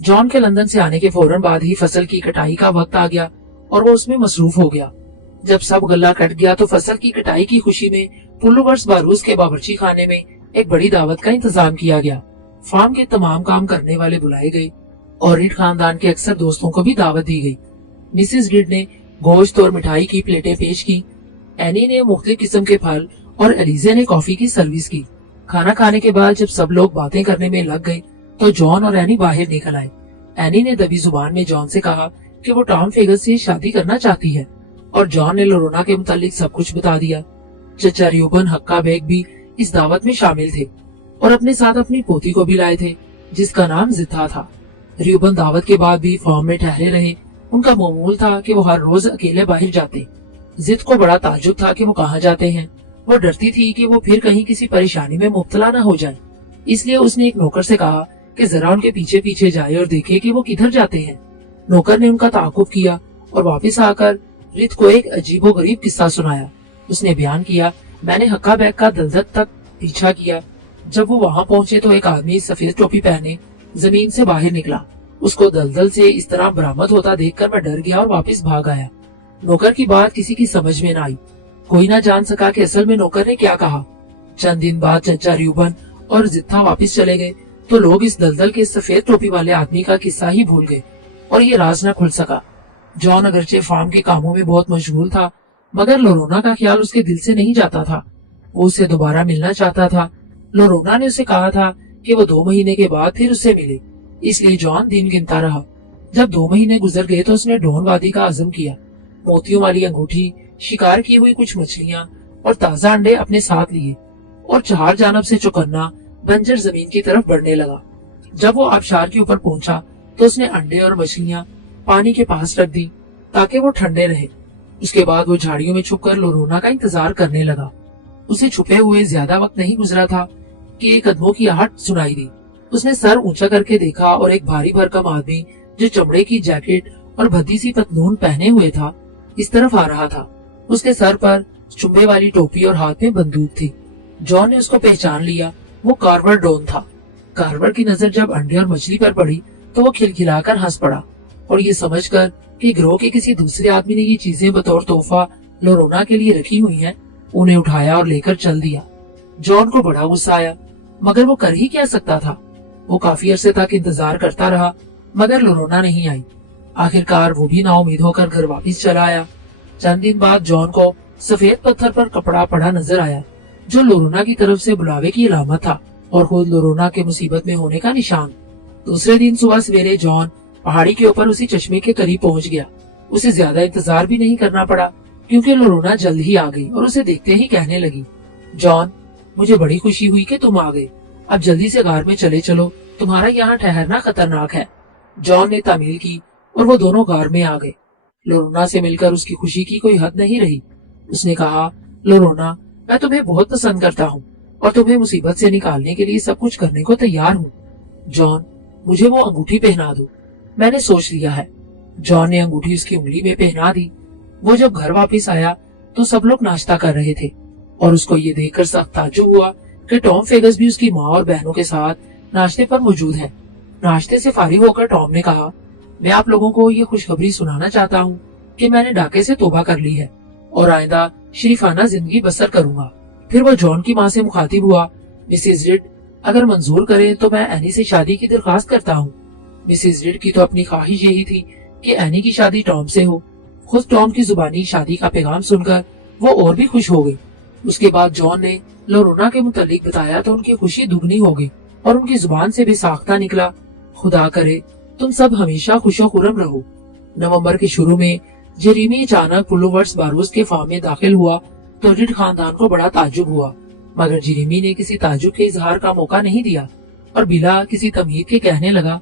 जॉन के लंदन से आने के फौरन बाद ही फसल की कटाई का वक्त आ गया और वो उसमें मसरूफ हो गया। जब सब गल्ला कट गया तो फसल की कटाई की खुशी में पुल्लुवर्स बारूस के बावर्ची खाने में एक बड़ी दावत का इंतजाम किया गया। फार्म के तमाम काम करने वाले बुलाए गए और रीड खानदान के अक्सर दोस्तों को भी दावत दी गई। मिसेस रीड ने गोश्त और मिठाई की प्लेटें पेश की, एनी ने मुख्तलिफ किस्म के फल और एलिजे ने कॉफी की सर्विस की। खाना खाने के बाद जब सब लोग बातें करने में लग गए तो जॉन और एनी बाहर निकल आए। एनी ने दबी जुबान में जॉन से कहा कि वो टॉम फेगस से शादी करना चाहती है, और जॉन ने लोरोना के मुतालिक सब कुछ बता दिया। चचा रियोबन हक्का बेग भी इस दावत में शामिल थे और अपने साथ अपनी पोती को भी लाए थे, जिसका नाम जिथा था। रियोबन दावत के बाद भी फार्म में ठहरे रहे। उनका मामूल था कि वो हर रोज अकेले बाहर जाते। जिद को बड़ा ताज्जुब था कि वो कहाँ जाते हैं। वो डरती थी कि वो फिर कहीं किसी परेशानी में मुब्तला न हो जाए, इसलिए उसने एक नौकर से कहा कि जरा उनके पीछे पीछे जाए और देखे कि वो किधर जाते हैं। नौकर ने उनका ताकुब किया और वापस आकर रित को एक अजीबोगरीब किस्सा सुनाया। उसने बयान किया, मैंने हक्का बैग का दलदल तक पीछा किया। जब वो वहाँ पहुँचे तो एक आदमी सफेद टोपी पहने जमीन से बाहर निकला। उसको दलदल से इस तरह बरामद होता देखकर मैं डर गया और वापस भाग आया। नौकर की बात किसी की समझ में न आई। कोई ना जान सका कि असल में नौकर ने क्या कहा। चंद दिन बाद चचा रियोबन और जिथा वापस चले गए तो लोग इस दलदल के सफेद टोपी वाले आदमी का किस्सा ही भूल गए और ये राज न खुल सका। जॉन अगरचे फार्म के कामों में बहुत मशगूल था, मगर लोरोना का ख्याल उसके दिल से नहीं जाता था। वो उससे दोबारा मिलना चाहता था। लोरोना ने उसे कहा था कि वो 2 महीने के बाद फिर उससे मिले, इसलिए जॉन दिन गिनता रहा। जब 2 महीने गुजर गए तो उसने डोन वादी का आज़म किया। मोतियों वाली अंगूठी, शिकार की हुई कुछ मछलियां और ताजा अंडे अपने साथ लिए और 4 जानब से चौकन्ना बंजर जमीन की तरफ बढ़ने लगा। जब वो आबशार के ऊपर पहुंचा तो उसने अंडे और मछलियां पानी के पास रख दी ताकि वो ठंडे रहे। उसके बाद वो झाड़ियों में छुपकर लोरोना का इंतजार करने लगा। उसे छुपे हुए ज्यादा वक्त नहीं गुजरा था कि कदमों की आहट सुनाई दी। उसने सर ऊंचा करके देखा और एक भारी भरकम आदमी जो चमड़े की जैकेट और भद्दी सी पतलून पहने हुए था इस तरफ आ रहा था। उसके सर पर चुम्बे वाली टोपी और हाथ में बंदूक थी। जॉन ने उसको पहचान लिया। वो कार्वर डॉन था। कार्वर की नजर जब अंडे और मछली पर पड़ी तो वो खिलखिलाकर हंस पड़ा और ये समझकर कि गिरोह के किसी दूसरे आदमी ने ये चीजें बतौर तोहफा लोरोना के लिए रखी हुई हैं, उन्हें उठाया और लेकर चल दिया। जॉन को बड़ा गुस्सा आया, मगर वो कर ही क्या सकता था। वो काफी अरसे तक इंतजार करता रहा, मगर लोरोना नहीं आई। आखिरकार वो भी नाउम्मीद होकर घर वापस चला आया। चंद दिन बाद जॉन को सफेद पत्थर पर कपड़ा पड़ा नजर आया, जो लोरोना की तरफ से बुलावे की अलामत था और खुद लोरोना के मुसीबत में होने का निशान। दूसरे दिन सुबह सवेरे जॉन पहाड़ी के ऊपर उसी चश्मे के करीब पहुंच गया। उसे ज्यादा इंतजार भी नहीं करना पड़ा क्योंकि लोरोना जल्द ही आ गई और उसे देखते ही कहने लगी, जॉन, मुझे बड़ी खुशी हुई कि तुम आ गए। अब जल्दी से गार में चले चलो, तुम्हारा यहाँ ठहरना खतरनाक है। जॉन ने तामील की और वो दोनों गार में आ गए। लोरोना से मिलकर उसकी खुशी की कोई हद नहीं रही। उसने कहा, लोरोना, मैं तुम्हें बहुत पसंद करता हूँ और तुम्हें मुसीबत से निकालने के लिए सब कुछ करने को तैयार हूँ। जॉन, मुझे वो अंगूठी पहना दो, मैंने सोच लिया है। जॉन ने अंगूठी उसकी उंगली में पहना दी। वो जब घर वापस आया तो सब लोग नाश्ता कर रहे थे और उसको ये देखकर सख्त ताज्जुब हुआ कि टॉम फेगस भी उसकी माँ और बहनों के साथ नाश्ते पर मौजूद है। नाश्ते से फारिग होकर टॉम ने कहा, मैं आप लोगों को ये खुशखबरी सुनाना चाहता हूँ कि मैंने डाके से तौबा कर ली है और आइंदा शरीफाना जिंदगी बसर करूंगा। फिर वो जॉन की माँ से मुखातिब हुआ, मिसेज रिड, अगर मंजूर करें तो मैं एनी से शादी की दरख्वास्त करता हूँ। मिसेज रिड की तो अपनी ख्वाहिश यही थी कि एनी की शादी टॉम से हो। खुद टॉम की जुबानी शादी का पैगाम सुनकर वो और भी खुश हो गई। उसके बाद जॉन ने लोरोना के मुतालिक बताया तो उनकी खुशी दुगनी हो गई और उनकी जुबान से भी साख्ता निकला, खुदा करे तुम सब हमेशा खुशो खुरम रहो। नवंबर के शुरू में जेरेमी अचानक पुल्लुवर्स बारूस के फार्म में दाखिल हुआ तो रिड खानदान को बड़ा ताज्जुब हुआ, मगर जेरेमी ने किसी ताज्जुब के इजहार का मौका नहीं दिया और बिला किसी तमीज के कहने लगा,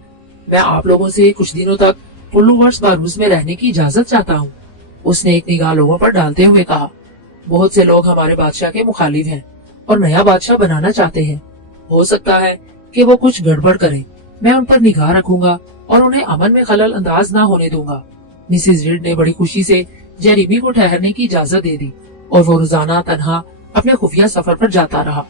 मैं आप लोगों से कुछ दिनों तक पुल्लुवर्स बारूस में रहने की इजाजत चाहता हूँ। उसने एक निगाह लोगों पर डालते हुए कहा, बहुत से लोग हमारे बादशाह के मुखालिफ हैं और नया बादशाह बनाना चाहते हैं। हो सकता है कि वो कुछ गड़बड़ करें। मैं उन पर निगाह रखूंगा और उन्हें अमन में खलल अंदाज ना होने दूंगा। मिसेज रीड ने बड़ी खुशी से जेरेमी को ठहरने की इजाजत दे दी और वो रोजाना तन्हा अपने खुफिया सफर पर जाता रहा।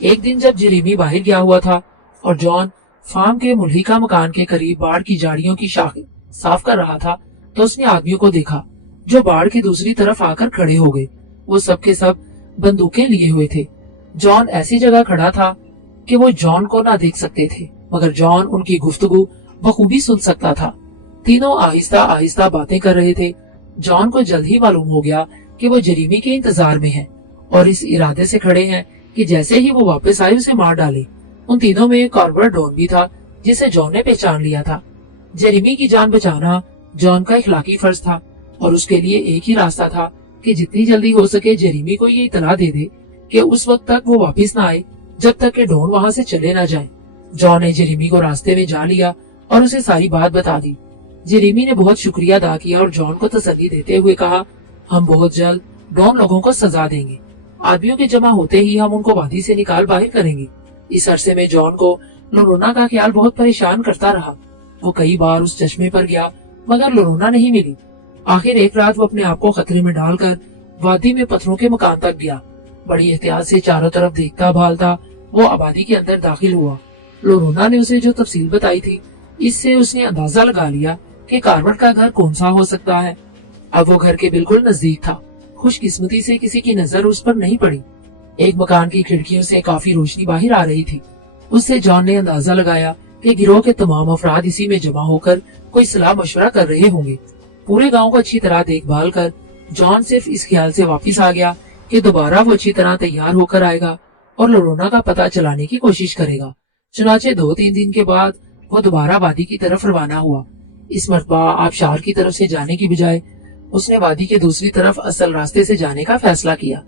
एक दिन जब जेरेमी बाहर गया हुआ था और जॉन फार्म के मुल्हिका मकान के करीब बाढ़ की झाड़ियों की शाखें साफ कर रहा था, तो उसने आदमियों को देखा जो बाढ़ की दूसरी तरफ आकर खड़े हो गए। वो सब के सब बंदूकें लिए हुए थे। जॉन ऐसी जगह खड़ा था कि वो जॉन को ना देख सकते थे, मगर जॉन उनकी गुफ्तगू बखूबी सुन सकता था। तीनों आहिस्ता आहिस्ता बातें कर रहे थे। जॉन को जल्द ही मालूम हो गया कि वो जेरेमी के इंतजार में हैं और इस इरादे से खड़े हैं कि जैसे ही वो वापस आए उसे मार डाले। उन तीनों में कॉर्बर्ट डॉन भी था, जिसे जॉन ने पहचान लिया था। जेरेमी की जान बचाना जॉन का इखलाकी फर्ज था और उसके लिए एक ही रास्ता था कि जितनी जल्दी हो सके जेरेमी को ये इतला दे दे कि उस वक्त तक वो वापस न आए जब तक कि डॉन वहाँ से चले न जाए। जॉन ने जेरेमी को रास्ते में जा लिया और उसे सारी बात बता दी। जेरेमी ने बहुत शुक्रिया अदा किया और जॉन को तसल्ली देते हुए कहा, हम बहुत जल्द डॉन लोगों को सजा देंगे। आदमियों के जमा होते ही हम उनको वादी से निकाल बाहर करेंगे। इस अरसे में जॉन को लोरोना का ख्याल बहुत परेशान करता रहा। वो कई बार उस चश्मे पर गया मगर लोरोना नहीं मिली। आखिर एक रात वो अपने आप को खतरे में डालकर वादी में पत्थरों के मकान तक गया। बड़ी एहतियात से चारों तरफ देखता भालता वो आबादी के अंदर दाखिल हुआ। लोरोना ने उसे जो तफसील बताई थी, इससे उसने अंदाजा लगा लिया कि कार्बर्ट का घर कौन सा हो सकता है। अब वो घर के बिल्कुल नजदीक था। खुशकिस्मती से किसी की नजर उस पर नहीं पड़ी। एक मकान की खिड़कियों से काफी रोशनी बाहर आ रही थी। उससे जॉन ने अंदाजा लगाया कि गिरोह के तमाम अफराद इसी में जमा होकर कोई सलाह मशवरा कर रहे होंगे। पूरे गांव को अच्छी तरह देखभाल कर जॉन सिर्फ इस ख्याल से वापस आ गया कि दोबारा वो अच्छी तरह तैयार होकर आएगा और लोरोना का पता चलाने की कोशिश करेगा। चुनाचे 2-3 दिन के बाद वो दोबारा वादी की तरफ रवाना हुआ। इस मरतबा आबशार की तरफ से जाने की बजाय उसने वादी के दूसरी तरफ असल रास्ते से जाने का फैसला किया।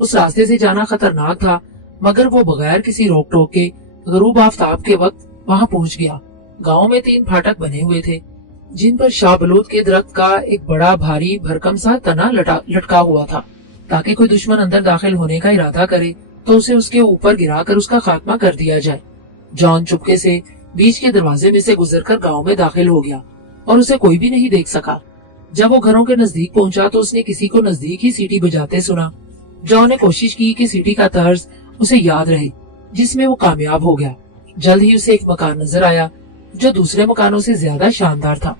उस रास्ते से जाना खतरनाक था, मगर वो बगैर किसी रोक टोक के गरूब आफ्ताब के वक्त वहाँ पहुँच गया। गांव में 3 फाटक बने हुए थे, जिन पर शाहबलूत के दरख्त का एक बड़ा भारी भरकम सा तना लटका हुआ था, ताकि कोई दुश्मन अंदर दाखिल होने का इरादा करे तो उसे उसके ऊपर गिराकर उसका खात्मा कर दिया जाए। जॉन चुपके से बीच के दरवाजे में से गुजरकर गांव में दाखिल हो गया और उसे कोई भी नहीं देख सका। जब वो घरों के नजदीक पहुंचा तो उसने किसी को नजदीक ही सीटी बजाते सुना। जॉन ने कोशिश की कि सीटी का तर्ज उसे याद रहे, जिसमें वो कामयाब हो गया। जल्द ही उसे एक मकान नजर आया जो दूसरे मकानों से ज्यादा शानदार था।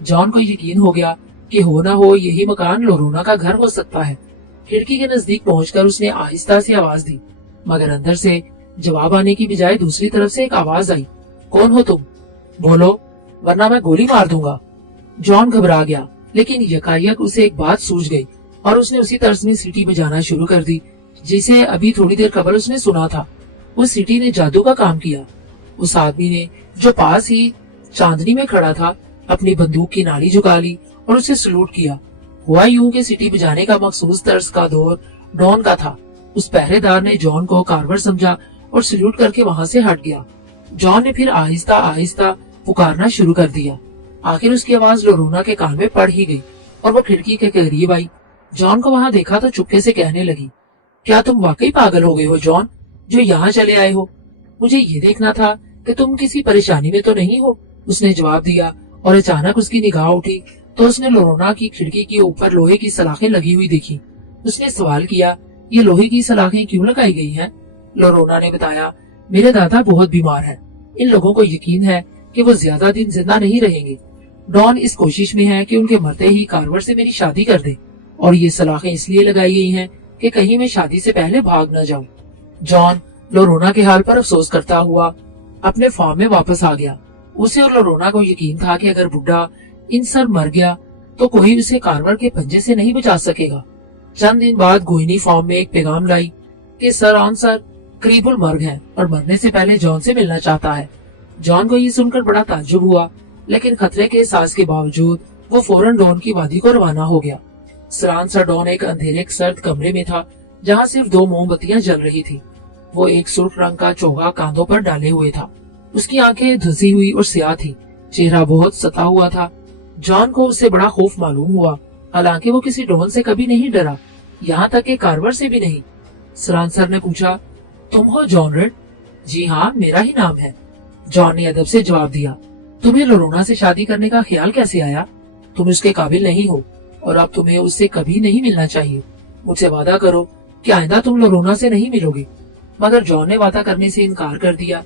जॉन को यकीन हो गया कि हो ना हो यही मकान लोरोना का घर हो सकता है। खिड़की के नजदीक पहुंचकर उसने आहिस्ता से आवाज दी, मगर अंदर से जवाब आने की बजाय दूसरी तरफ से एक आवाज आई, कौन हो तुम? बोलो वरना मैं गोली मार दूंगा। जॉन घबरा गया, लेकिन यकायक उसे एक बात सूझ गई और उसने उसी तर्ज में सीटी बजाना शुरू कर दी जिसे अभी थोड़ी देर कबल उसने सुना था। उस सीटी ने जादू का काम किया। उस आदमी ने, जो पास ही चांदनी में खड़ा था, अपनी बंदूक की नाली झुका ली और उसे सलूट किया। हुआ यूं कि सीटी बजाने का मखसूस तर्ज का दौर डॉन का था। उस पहरेदार ने जॉन को कार्बर समझा और सल्यूट करके वहाँ से हट गया। जॉन ने फिर आहिस्ता आहिस्ता पुकारना शुरू कर दिया। आखिर उसकी आवाज लोरोना के कान में पड़ ही गई और वो खिड़की के करीब आई। जॉन को वहाँ देखा तो चुपके से कहने लगी, क्या तुम वाकई पागल हो गए हो जॉन, जो यहाँ चले आए हो? मुझे ये देखना था कि तुम किसी परेशानी में तो नहीं हो। उसने जवाब दिया और अचानक उसकी निगाह उठी तो उसने लोरोना की खिड़की के ऊपर लोहे की सलाखें लगी हुई देखी। उसने सवाल किया, ये लोहे की सलाखें क्यों लगाई गई हैं? लोरोना ने बताया, मेरे दादा बहुत बीमार हैं। इन लोगों को यकीन है कि वो ज्यादा दिन जिंदा नहीं रहेंगे। डॉन इस कोशिश में है कि उनके मरते ही कार्बर से मेरी शादी कर दे, और ये सलाखें इसलिए लगाई गई हैं कि कहीं मैं शादी से पहले भाग न जाऊं। जॉन लोरोना के हाल पर अफसोस करता हुआ अपने फार्म में वापस आ गया। उसे और लोरोना को यकीन था कि अगर बुढ़ा इंसर मर गया तो कोई उसे कार्बर के पंजे से नहीं बचा सकेगा। चंद दिन बाद गोइनी फार्म में एक पैगाम लाई कि सर आंसर करीबुल मर्ग है और मरने से पहले जॉन से मिलना चाहता है। जॉन को ये सुनकर बड़ा ताज्जुब हुआ, लेकिन खतरे के एहसास के बावजूद वो फौरन डॉन की वादी को रवाना हो गया। सर आंसर डॉन एक अंधेरे सर्द कमरे में था जहाँ सिर्फ 2 मोमबत्तियां जल रही थी। वो एक सुर्ख रंग का चोगा कांधों पर डाले हुए था उसकी आंखें धुसी हुई और स्याह थी, चेहरा बहुत सता हुआ था। जॉन को उससे बड़ा खौफ मालूम हुआ, हालांकि वो किसी डॉन से कभी नहीं डरा, यहाँ तक कि कार्वर से भी नहीं। सरांसर ने पूछा, तुम हो जॉन रेड? जी हाँ, मेरा ही नाम है, जॉन ने अदब से जवाब दिया। तुम्हें लोरोना से शादी करने का ख्याल कैसे आया? तुम उसके काबिल नहीं हो और अब तुम्हें उससे कभी नहीं मिलना चाहिए। मुझसे वादा करो कि आइंदा तुम लोरोना से नहीं मिलोगे। मगर जॉन ने वादा करने से इनकार कर दिया।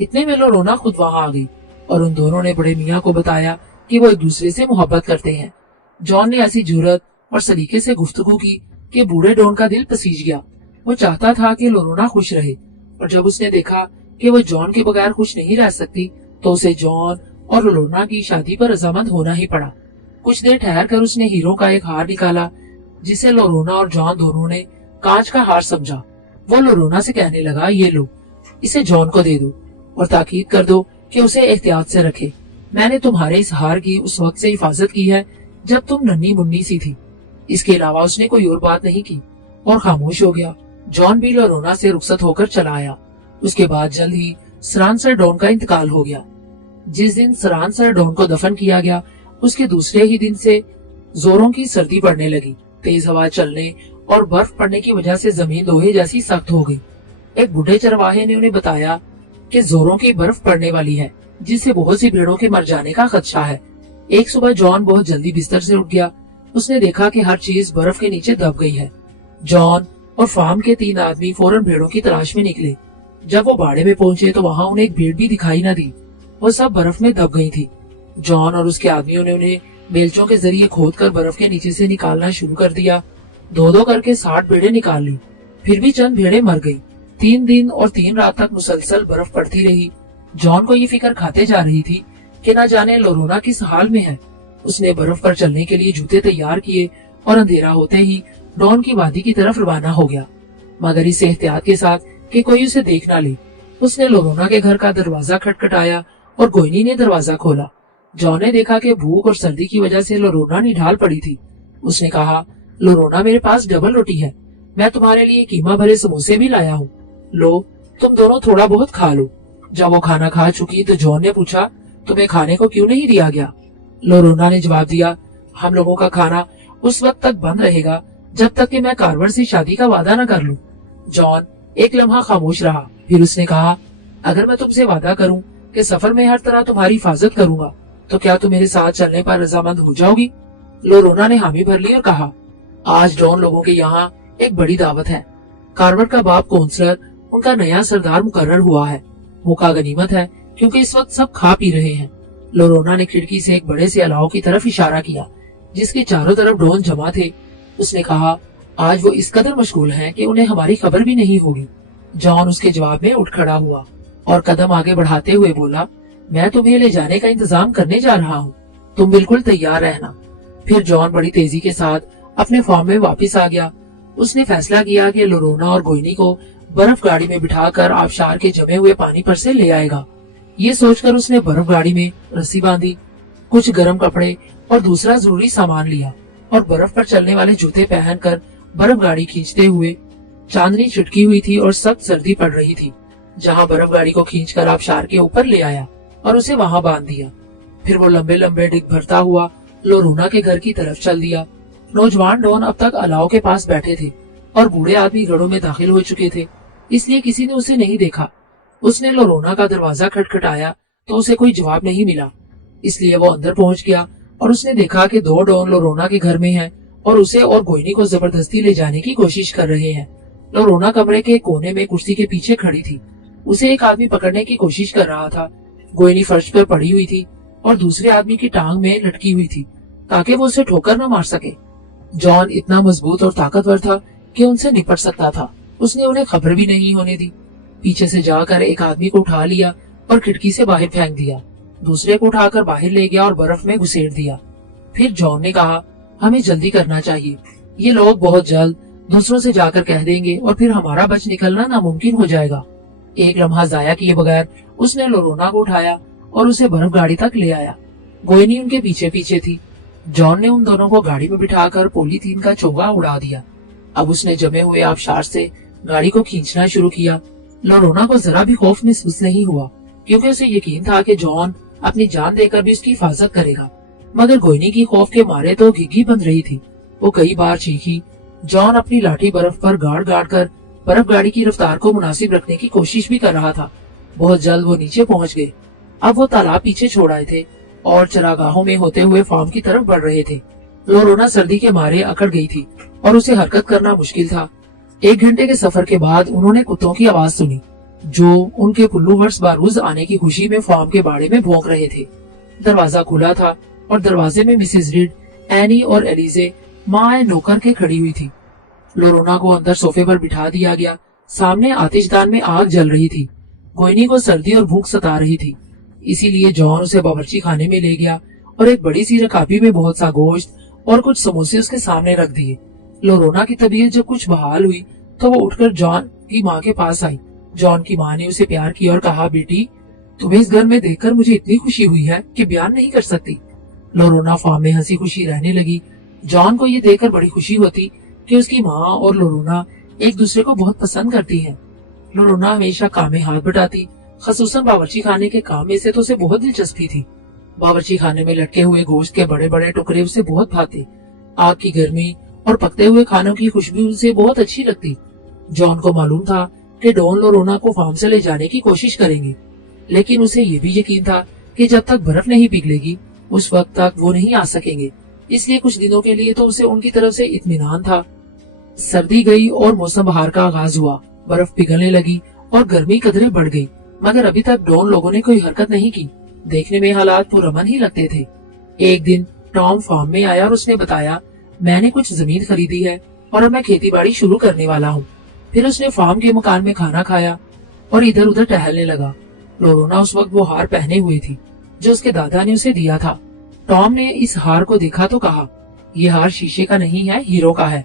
इतने में लोरोना खुद वहां आ गई और उन दोनों ने बड़े मियाँ को बताया कि वो एक दूसरे से मोहब्बत करते हैं। जॉन ने ऐसी जुर्रत और सलीके से गुफ्तगू की कि बूढ़े डॉन का दिल पसीज गया। वो चाहता था कि लोरोना खुश रहे, और जब उसने देखा कि वो जॉन के बगैर खुश नहीं रह सकती, तो उसे जॉन और लोरोना की शादी पर रजामंद होना ही पड़ा। कुछ देर ठहर कर उसने हीरो का एक हार निकाला, जिसे लोरोना और जॉन दोनों ने कांच का हार समझा। वो लोरोना से कहने लगा, ये लो, इसे जॉन को दे दो और ताकीद कर दो कि उसे एहतियात से रखे। मैंने तुम्हारे इस हार की उस वक्त से हिफाजत की है जब तुम नन्ही मुन्नी सी थी। इसके अलावा उसने कोई और बात नहीं की और खामोश हो गया। जॉन भी लोरोना से रुखसत होकर चला आया। उसके बाद जल्द ही सरांसर डॉन का इंतकाल हो गया। जिस दिन सरांसर डॉन को दफन किया गया, उसके दूसरे ही दिन से जोरों की सर्दी पड़ने लगी। तेज हवा चलने और बर्फ पड़ने की वजह से जमीन लोहे जैसी सख्त हो गई। एक बूढ़े चरवाहे ने उन्हें बताया कि जोरों की बर्फ पड़ने वाली है, जिससे बहुत सी भेड़ों के मर जाने का खदशा है। एक सुबह जॉन बहुत जल्दी बिस्तर से उठ गया। उसने देखा कि हर चीज बर्फ के नीचे दब गई है। जॉन और फार्म के 3 आदमी फौरन भेड़ों की तलाश में निकले। जब वो बाड़े में पहुंचे तो वहां उन्हें एक भेड़ भी दिखाई न दी। वो सब बर्फ में दब गई थी। जॉन और उसके आदमियों ने उन्हें बेलचों के जरिए खोदकर बर्फ के नीचे से निकालना शुरू कर दिया। 2-2 करके 60 भेड़ें निकाल ली। फिर भी चंद भेड़ें मर गई। 3 दिन और 3 रात तक मुसलसल बर्फ पड़ती रही। जॉन को ये फिक्र खाते जा रही थी कि न जाने लोरोना किस हाल में है। उसने बर्फ पर चलने के लिए जूते तैयार किए और अंधेरा होते ही डॉन की वादी की तरफ रवाना हो गया, मगर इस एहतियात के साथ कि कोई उसे देख न ले। उसने लोरोना के घर का दरवाजा खटखटाया और गोइनी ने दरवाजा खोला। जॉन ने देखा कि भूख और सर्दी की वजह से लोरोना निढाल पड़ी थी। उसने कहा, लोरोना, मेरे पास डबल रोटी है, मैं तुम्हारे लिए कीमा भरे समोसे भी लाया हूँ, लो तुम दोनों थोड़ा बहुत खा लो। जब वो खाना खा चुकी तो जॉन ने पूछा, तुम्हें खाने को क्यों नहीं दिया गया? लोरोना ने जवाब दिया, हम लोगों का खाना उस वक्त तक बंद रहेगा जब तक कि मैं कार्वर से शादी का वादा न कर लूं। जॉन एक लम्हा खामोश रहा, फिर उसने कहा, अगर मैं तुमसे वादा करूं कि सफर में हर तरह तुम्हारी हिफाजत करूंगा, तो क्या तुम मेरे साथ चलने पर रजामंद हो जाओगी? लोरोना ने हामी भर ली और कहा, आज डॉन लोगों के यहाँ एक बड़ी दावत है। कार्वर का बाप कौंसलर उनका नया सरदार मुकर्रर हुआ है। मौका गनीमत है क्योंकि इस वक्त सब खा पी रहे हैं। लोरोना ने खिड़की से एक बड़े से अलाव की तरफ इशारा किया, जिसके चारों तरफ डॉन जमा थे। उसने कहा, आज वो इस कदर मशगूल हैं कि उन्हें हमारी खबर भी नहीं होगी। जॉन उसके जवाब में उठ खड़ा हुआ और कदम आगे बढ़ाते हुए बोला, मैं तुम्हें ले जाने का इंतजाम करने जा रहा हूँ, तुम बिल्कुल तैयार रहना। फिर जॉन बड़ी तेजी के साथ अपने फार्म में वापस आ गया। उसने फैसला किया कि लोरोना और गोइनी को बर्फ गाड़ी में बिठाकर आबशार के जमे हुए पानी पर से ले आएगा। ये सोचकर उसने बर्फ गाड़ी में रस्सी बांधी, कुछ गर्म कपड़े और दूसरा जरूरी सामान लिया और बर्फ पर चलने वाले जूते पहनकर बर्फ गाड़ी खींचते हुए। चांदनी छिटकी हुई थी और सख्त सर्दी पड़ रही थी। जहाँ बर्फ गाड़ी को खींचकर आबशार के ऊपर ले आया और उसे वहां बांध दिया। फिर वो लंबे लंबे डिग भरता हुआ लोरोना के घर की तरफ चल दिया। नौजवान डॉन अब तक अलाव के पास बैठे थे और बूढ़े आदमी घरों में दाखिल हो चुके थे, इसलिए किसी ने उसे नहीं देखा। उसने लोरोना का दरवाजा खटखटाया तो उसे कोई जवाब नहीं मिला, इसलिए वो अंदर पहुंच गया और उसने देखा कि 2 डॉन लोरोना के घर में हैं और उसे और गोइनी को जबरदस्ती ले जाने की कोशिश कर रहे हैं। लोरोना कमरे के कोने में कुर्सी के पीछे खड़ी थी। उसे एक आदमी पकड़ने की कोशिश कर रहा था। गोइनी फर्श पर पड़ी हुई थी और दूसरे आदमी की टांग में लटकी हुई थी ताकि वो उसे ठोकर न मार सके। जॉन इतना मजबूत और ताकतवर था कि उनसे निपट सकता था। उसने उन्हें खबर भी नहीं होने दी। पीछे से जाकर एक आदमी को उठा लिया और खिड़की से बाहर फेंक दिया। दूसरे को उठाकर बाहर ले गया और बर्फ में घुसेड़ दिया। फिर जॉन ने कहा, हमें जल्दी करना चाहिए, ये लोग बहुत जल्द दूसरों से जाकर कह देंगे और फिर हमारा बच निकलना नामुमकिन हो जाएगा। एक लम्हा जाया किए बगैर उसने लोरोना को उठाया और उसे बर्फ गाड़ी तक ले आया। गोइनी उनके पीछे पीछे थी। जॉन ने उन दोनों को गाड़ी में बिठाकर पॉलीथीन का चोगा उड़ा दिया। अब उसने जमे हुए आबशार से गाड़ी को खींचना शुरू किया। लोरोना को जरा भी खौफ महसूस नहीं हुआ क्योंकि उसे यकीन था कि जॉन अपनी जान देकर भी उसकी हिफाजत करेगा। मगर गोइनी की खौफ के मारे तो घिघी बंध रही थी। वो कई बार चीखी। जॉन अपनी लाठी बर्फ पर गाड़ गाड़ कर बर्फ गाड़ी की रफ्तार को मुनासिब रखने की कोशिश भी कर रहा था। बहुत जल्द वो नीचे पहुंच गए। अब वो तालाब पीछे छोड़ आए थे और चरागाहों में होते हुए फार्म की तरफ बढ़ रहे थे। लोरोना सर्दी के मारे अकड़ गई थी और उसे हरकत करना मुश्किल था। 1 घंटे के सफर के बाद उन्होंने कुत्तों की आवाज सुनी जो उनके पुल्लू वर्ष बारूज आने की खुशी में फार्म के बाड़े में भौंक रहे थे। दरवाजा खुला था और दरवाजे में मिसेस रीड, एनी और एलिजे माँ नौकर के खड़ी हुई थी। लोरोना को अंदर सोफे पर बिठा दिया गया। सामने आतिशदान में आग जल रही थी। गोइनी को सर्दी और भूख सता रही थी, इसीलिए जॉन उसे बावर्ची खाने में ले गया और एक बड़ी सी रकाबी में बहुत सा गोश्त और कुछ समोसे उसके सामने रख दिए। लोरोना की तबीयत जब कुछ बहाल हुई तो वो उठकर जॉन की माँ के पास आई। जॉन की माँ ने उसे प्यार किया और कहा, बेटी, तुम्हें इस घर में देखकर मुझे इतनी खुशी हुई है कि बयान नहीं कर सकती। लोरोना फार्म में हंसी खुशी रहने लगी। जॉन को ये देखकर बड़ी खुशी होती कि उसकी माँ और लोरोना एक दूसरे को बहुत पसंद करती हैं। लोरोना हमेशा काम में हाथ बटाती, खसूसन बावर्ची खाने के काम में से तो उसे बहुत दिलचस्पी थी। बावर्ची खाने में लटके हुए गोश्त के बड़े बड़े टुकड़े उसे बहुत भाते। आग की गर्मी और पकते हुए खानों की खुशबू उसे बहुत अच्छी लगती। जॉन को मालूम था कि डॉन लोरोना को फार्म से ले जाने की कोशिश करेंगे, लेकिन उसे ये भी यकीन था कि जब तक बर्फ नहीं पिघलेगी उस वक्त तक वो नहीं आ सकेंगे। इसलिए कुछ दिनों के लिए तो उसे उनकी तरफ से इत्मीनान था। सर्दी गई और मौसम बहार का आगाज हुआ। बर्फ पिघलने लगी और गर्मी कदरे बढ़ गई, मगर अभी तक डॉन लोगों ने कोई हरकत नहीं की। देखने में हालात पुरअमन ही लगते थे। एक दिन टॉम फार्म में आया और उसने बताया, मैंने कुछ जमीन खरीदी है और अब मैं खेती बाड़ी शुरू करने वाला हूँ। फिर उसने फार्म के मकान में खाना खाया और इधर उधर टहलने लगा। लोरोना उस वक्त वो हार पहने हुए थी जो उसके दादा ने उसे दिया था। टॉम ने इस हार को देखा तो कहा, ये हार शीशे का नहीं है, हीरो का है।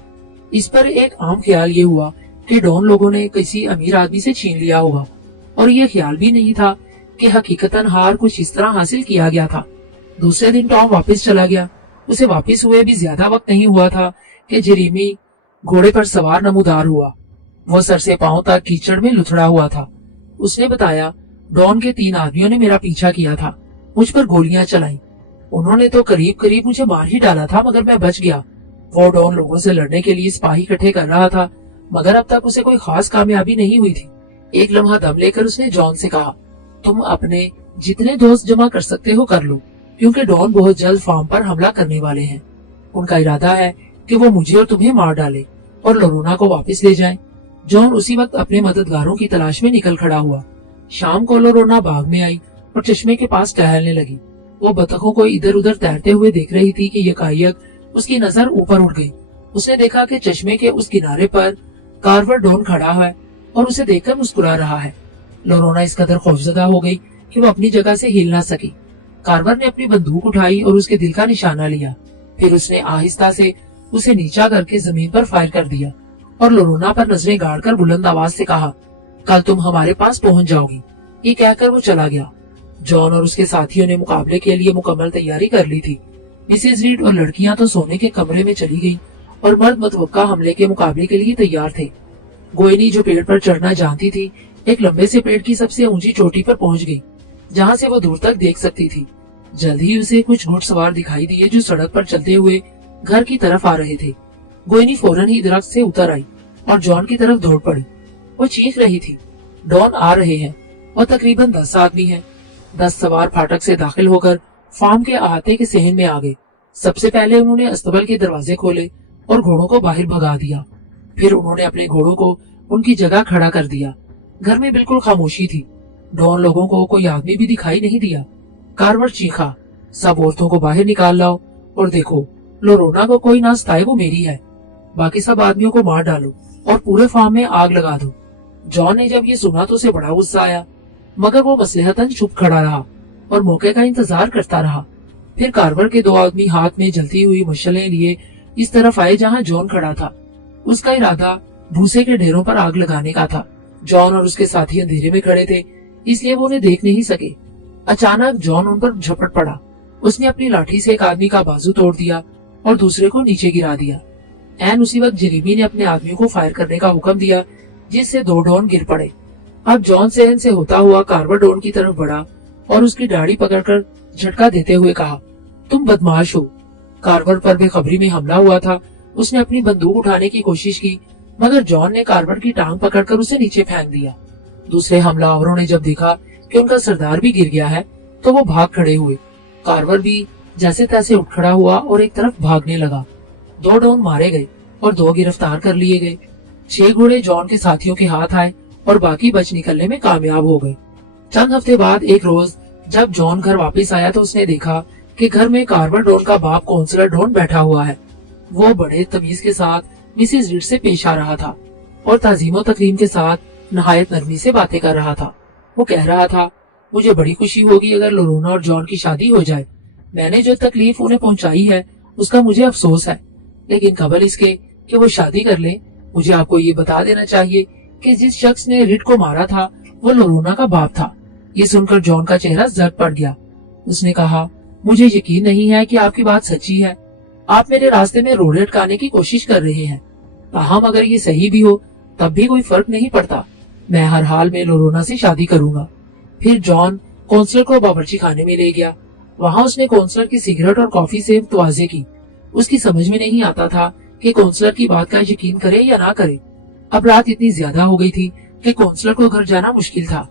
इस पर एक आम ख्याल ये हुआ कि डॉन लोगों ने किसी अमीर आदमी से छीन लिया होगा, और ये ख्याल भी नहीं था कि हकीकतन हार कुछ इस तरह हासिल किया गया था। दूसरे दिन टॉम वापस चला गया। उसे वापस हुए भी ज्यादा वक्त नहीं हुआ था कि जेरेमी घोड़े पर सवार नमूदार हुआ। वो सर से पांव तक कीचड़ में लुथड़ा हुआ था। उसने बताया, डॉन के 3 आदमियों ने मेरा पीछा किया था, मुझ पर गोलियां चलाई। उन्होंने तो करीब करीब मुझे मार ही डाला था, मगर मैं बच गया। वो डॉन लोगों से लड़ने के लिए सिपाही इकट्ठे कर रहा था, मगर अब तक उसे कोई खास कामयाबी नहीं हुई थी। एक लम्हा दम लेकर उसने जॉन से कहा, तुम अपने जितने दोस्त जमा कर सकते हो कर लो, क्योंकि डॉन बहुत जल्द फार्म पर हमला करने वाले हैं। उनका इरादा है कि वो मुझे और तुम्हें मार डाले और लोरोना को वापस ले जाएं। जॉन उसी वक्त अपने मददगारों की तलाश में निकल खड़ा हुआ। शाम को लोरोना बाग में आई और चश्मे के पास टहलने लगी। वो बतखों को इधर उधर तैरते हुए देख रही थी कि यकायक उसकी नजर ऊपर उठ गई। उसने देखा कि चश्मे के उस किनारे पर कार्वर डॉन खड़ा है और उसे देखकर मुस्कुरा रहा है। लोरोना इस कदर खौफजदा हो गई कि वो अपनी जगह से हिल ना सकी। कार्वर ने अपनी बंदूक उठाई और उसके दिल का निशाना लिया। फिर उसने आहिस्ता से उसे नीचा करके जमीन पर फायर कर दिया और लोरोना पर नजरें गाड़कर बुलंद आवाज से कहा, कल तुम हमारे पास पहुंच जाओगी। ये कहकर वो चला गया। जॉन और उसके साथियों ने मुकाबले के लिए मुकम्मल तैयारी कर ली थी। मिसेस रीड और लड़कियां तो सोने के कमरे में चली गईं और मर्द मतवक्का हमले के मुकाबले के लिए तैयार थे। गोइनी, जो पेड़ पर चढ़ना जानती थी, एक लंबे से पेड़ की सबसे ऊंची चोटी पर पहुंच गई, जहां से वो दूर तक देख सकती थी। जल्द ही उसे कुछ घुड़सवार दिखाई दिए जो सड़क पर चलते हुए घर की तरफ आ रहे थे। गोइनी फौरन ही दरख्त से उतर आई और जॉन की तरफ दौड़ पड़ी। वो चीख रही थी, डॉन आ रहे हैं और तकरीबन 10 आदमी हैं। 10 सवार फाटक से दाखिल होकर फार्म के अहाते के सहन में आ गए। सबसे पहले उन्होंने अस्तबल के दरवाजे खोले और घोड़ों को बाहर भगा दिया। फिर उन्होंने अपने घोड़ों को उनकी जगह खड़ा कर दिया। घर में बिल्कुल खामोशी थी। डॉन लोगों को कोई आदमी भी दिखाई नहीं दिया। कार्वर चीखा, सब औरतों को बाहर निकाल लाओ और देखो, लोरोना को कोई ना सताए, वो मेरी है। बाकी सब आदमियों को मार डालो और पूरे फार्म में आग लगा दो। जॉन ने जब ये सुना तो उसे बड़ा गुस्सा आया, मगर वो मसलहतन चुप खड़ा रहा और मौके का इंतजार करता रहा। फिर कार्वर के 2 आदमी हाथ में जलती हुई मशालें लिए इस तरफ आए जहां जॉन खड़ा था। उसका इरादा भूसे के ढेरों पर आग लगाने का था। जॉन और उसके साथी अंधेरे में खड़े थे, इसलिए वो उन्हें देख नहीं सके। अचानक जॉन उन पर झपट पड़ा। उसने अपनी लाठी से एक आदमी का बाजू तोड़ दिया और दूसरे को नीचे गिरा दिया। ऐन उसी वक्त जेरेमी ने अपने आदमियों को फायर करने का हुक्म दिया, जिससे 2 डॉन गिर पड़े। अब जॉन सहन से होता हुआ कार्वर डॉन की तरफ बढ़ा और उसकी दाढ़ी पकड़कर झटका देते हुए कहा, तुम बदमाश हो। कार्वर पर बेखबरी में हमला हुआ था। उसने अपनी बंदूक उठाने की कोशिश की, मगर जॉन ने कार्वर की टांग पकड़कर उसे नीचे फेंक दिया। दूसरे हमलावरों ने जब देखा कि उनका सरदार भी गिर गया है तो वो भाग खड़े हुए। कार्वर भी जैसे तैसे उठ खड़ा हुआ और एक तरफ भागने लगा। 2 डॉन मारे गए और 2 गिरफ्तार कर लिए गए। 6 घोड़े जॉन के साथियों के हाथ आए और बाकी बच निकलने में कामयाब हो गए। चंद हफ्ते बाद एक रोज जब जॉन घर वापस आया तो उसने देखा कि घर में कार्वर डॉन का बाप काउंसलर डॉन बैठा हुआ है। वो बड़े तमीज के साथ मिसेस रीड से पेश आ रहा था और ताजीमो तकरीम के साथ नहायत नरमी से बातें कर रहा था। वो कह रहा था, मुझे बड़ी खुशी होगी अगर लोरोना और जॉन की शादी हो जाए। मैंने जो तकलीफ उन्हें पहुंचाई है उसका मुझे अफसोस है, लेकिन कबल इसके कि वो शादी कर ले, मुझे आपको ये बता देना चाहिए कि जिस शख्स ने रिड को मारा था वो लोरोना का बाप था। ये सुनकर जॉन का चेहरा जर्द पड़ गया। उसने कहा, मुझे यकीन नहीं है कि आपकी बात सच्ची है। आप मेरे रास्ते में रोड़े अटकाने की कोशिश कर रहे हैं। ताहम अगर ये सही भी हो तब भी कोई फर्क नहीं पड़ता। मैं हर हाल में लोरोना से शादी करूंगा। फिर जॉन काउंसलर को बावर्ची खाने में ले गया। वहाँ उसने काउंसलर की सिगरेट और कॉफी से तवाज़े की। उसकी समझ में नहीं आता था कि काउंसलर की बात का यकीन करे या ना करे। अब रात इतनी ज्यादा हो गई थी कि काउंसलर को घर जाना मुश्किल था,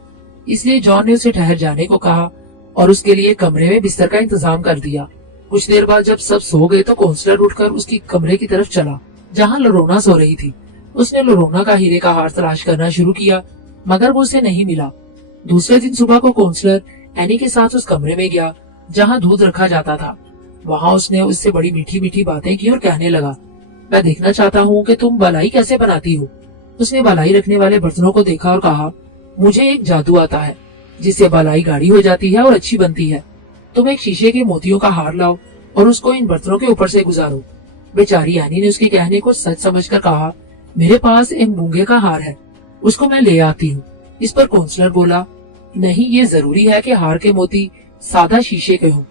इसलिए जॉन ने उसे ठहर जाने को कहा और उसके लिए कमरे में बिस्तर का इंतजाम कर दिया। कुछ देर बाद जब सब सो गए तो काउंसलर उठकर उसकी कमरे की तरफ चला जहाँ लोरोना सो रही थी। उसने लोरोना का हीरे का हार तलाश करना शुरू किया, मगर वो उसे नहीं मिला। दूसरे दिन सुबह को काउंसलर एनी के साथ उस कमरे में गया जहाँ दूध रखा जाता था। वहाँ उसने उससे बड़ी मीठी मीठी बातें की और कहने लगा, मैं देखना चाहता हूँ कि तुम बालाई कैसे बनाती हो। उसने बालाई रखने वाले बर्तनों को देखा और कहा, मुझे एक जादू आता है जिससे बालाई गाढ़ी हो जाती है और अच्छी बनती है। तुम एक शीशे के मोतियों का हार लाओ और उसको इन बर्तनों के ऊपर से गुजारो। बेचारी एनी ने उसके कहने को सच समझकर कहा, मेरे पास एक मूंगे का हार है, उसको मैं ले आती हूँ। इस पर काउंसलर बोला, नहीं, ये जरूरी है कि हार के मोती सादा शीशे के हों।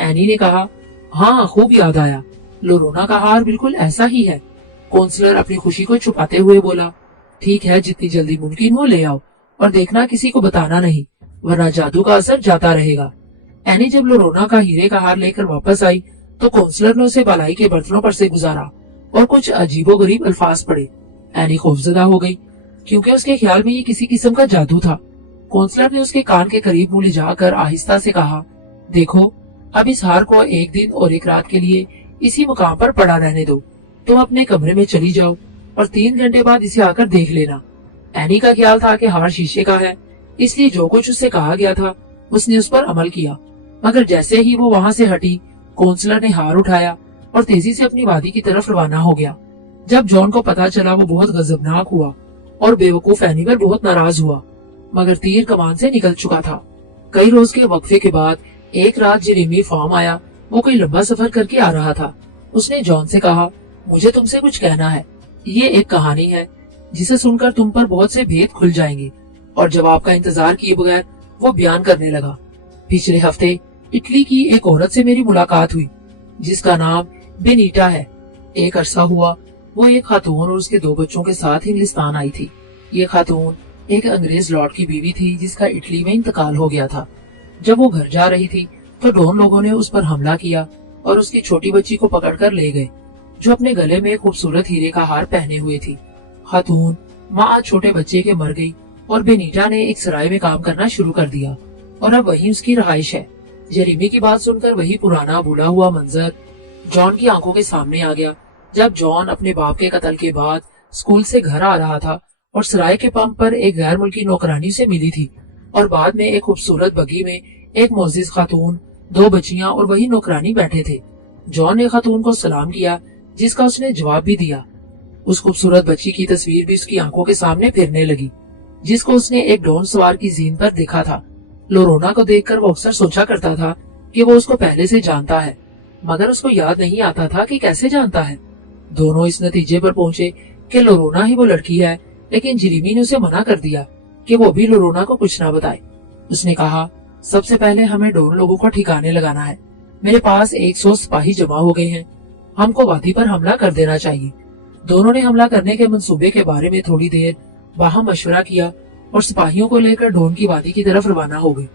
एनी ने कहा, हाँ, खूब याद आया, लोरोना का हार बिल्कुल ऐसा ही है। काउंसलर अपनी खुशी को छुपाते हुए बोला, ठीक है, जितनी जल्दी मुमकिन हो ले आओ और देखना किसी को बताना नहीं, वरना जादू का असर जाता रहेगा। एनी जब लोरोना का हीरे का हार लेकर वापस आई तो काउंसलर ने उसे बालाई के बर्तनों पर से गुजारा और कुछ अजीबोगरीब अल्फाज पढ़े। एनी खौफजदा हो गई क्योंकि उसके ख्याल में ये किसी किस्म का जादू था। काउंसलर ने उसके कान के करीब मुंह ले जाकर आहिस्ता से कहा, देखो, अब इस हार को एक दिन और एक रात के लिए इसी मुकाम पर पड़ा रहने दो। तुम अपने कमरे में चली जाओ और 3 घंटे बाद इसे आकर देख लेना। एनी का ख्याल था कि हार शीशे का है, इसलिए जो कुछ उससे कहा गया था उसने उस पर अमल किया। मगर जैसे ही वो वहाँ से हटी, काउंसलर ने हार उठाया और तेजी से अपनी वादी की तरफ रवाना हो गया। जब जॉन को पता चला वो बहुत गजबनाक हुआ और बेवकूफ एनी पर बहुत नाराज हुआ, मगर तीर कमान से निकल चुका था। कई रोज के वक्फे के बाद एक रात जेरेमी फार्म आया। वो कोई लंबा सफर करके आ रहा था। उसने जॉन से कहा, मुझे तुमसे कुछ कहना है। ये एक कहानी है जिसे सुनकर तुम पर बहुत से भेद खुल जाएंगे। और जवाब का इंतजार किए बगैर वो बयान करने लगा, पिछले हफ्ते इटली की एक औरत से मेरी मुलाकात हुई जिसका नाम बेनीटा है। एक अरसा हुआ वो एक खातून और उसके 2 बच्चों के साथ हिंदुस्तान आई थी। ये खातून एक अंग्रेज लॉर्ड की बीवी थी जिसका इटली में इंतकाल हो गया था। जब वो घर जा रही थी तो डॉन लोगों ने उस पर हमला किया और उसकी छोटी बच्ची को पकड़कर ले गए, जो अपने गले में खूबसूरत हीरे का हार पहने हुए थी। खातून माँ छोटे बच्चे के मर गई और बेनीटा ने एक सराय में काम करना शुरू कर दिया और अब वही उसकी रहाइश है। जेरेमी की बात सुनकर वही पुराना भूला हुआ मंजर जॉन की आंखों के सामने आ गया, जब जॉन अपने बाप के कत्ल के बाद स्कूल से घर आ रहा था और सराय के पंप पर एक गैर मुल्की नौकरानी से मिली थी और बाद में एक खूबसूरत बगी में एक मोअज़्ज़िज़ खातून, 2 बच्चियां और वही नौकरानी बैठे थे। जॉन ने खातून को सलाम किया जिसका उसने जवाब भी दिया। उस खूबसूरत बच्ची की तस्वीर भी उसकी आंखों के सामने फिरने लगी जिसको उसने एक डॉन सवार की जीन पर देखा था। लोरोना को देखकर वो अक्सर सोचा करता था कि वो उसको पहले से जानता है, मगर उसको याद नहीं आता था कि कैसे जानता है। दोनों इस नतीजे पर पहुंचे कि लोरोना ही वो लड़की है, लेकिन जेरेमी ने उसे मना कर दिया कि वो भी लोरोना को कुछ ना बताए। उसने कहा, सबसे पहले हमें डॉन लोगों को ठिकाने लगाना है। मेरे पास 100 सिपाही जमा हो गए हैं, हमको वादी पर हमला कर देना चाहिए। दोनों ने हमला करने के मंसूबे के बारे में थोड़ी देर वहाँ मशवरा किया और सिपाहियों को लेकर डोन की वादी की तरफ रवाना हो गए।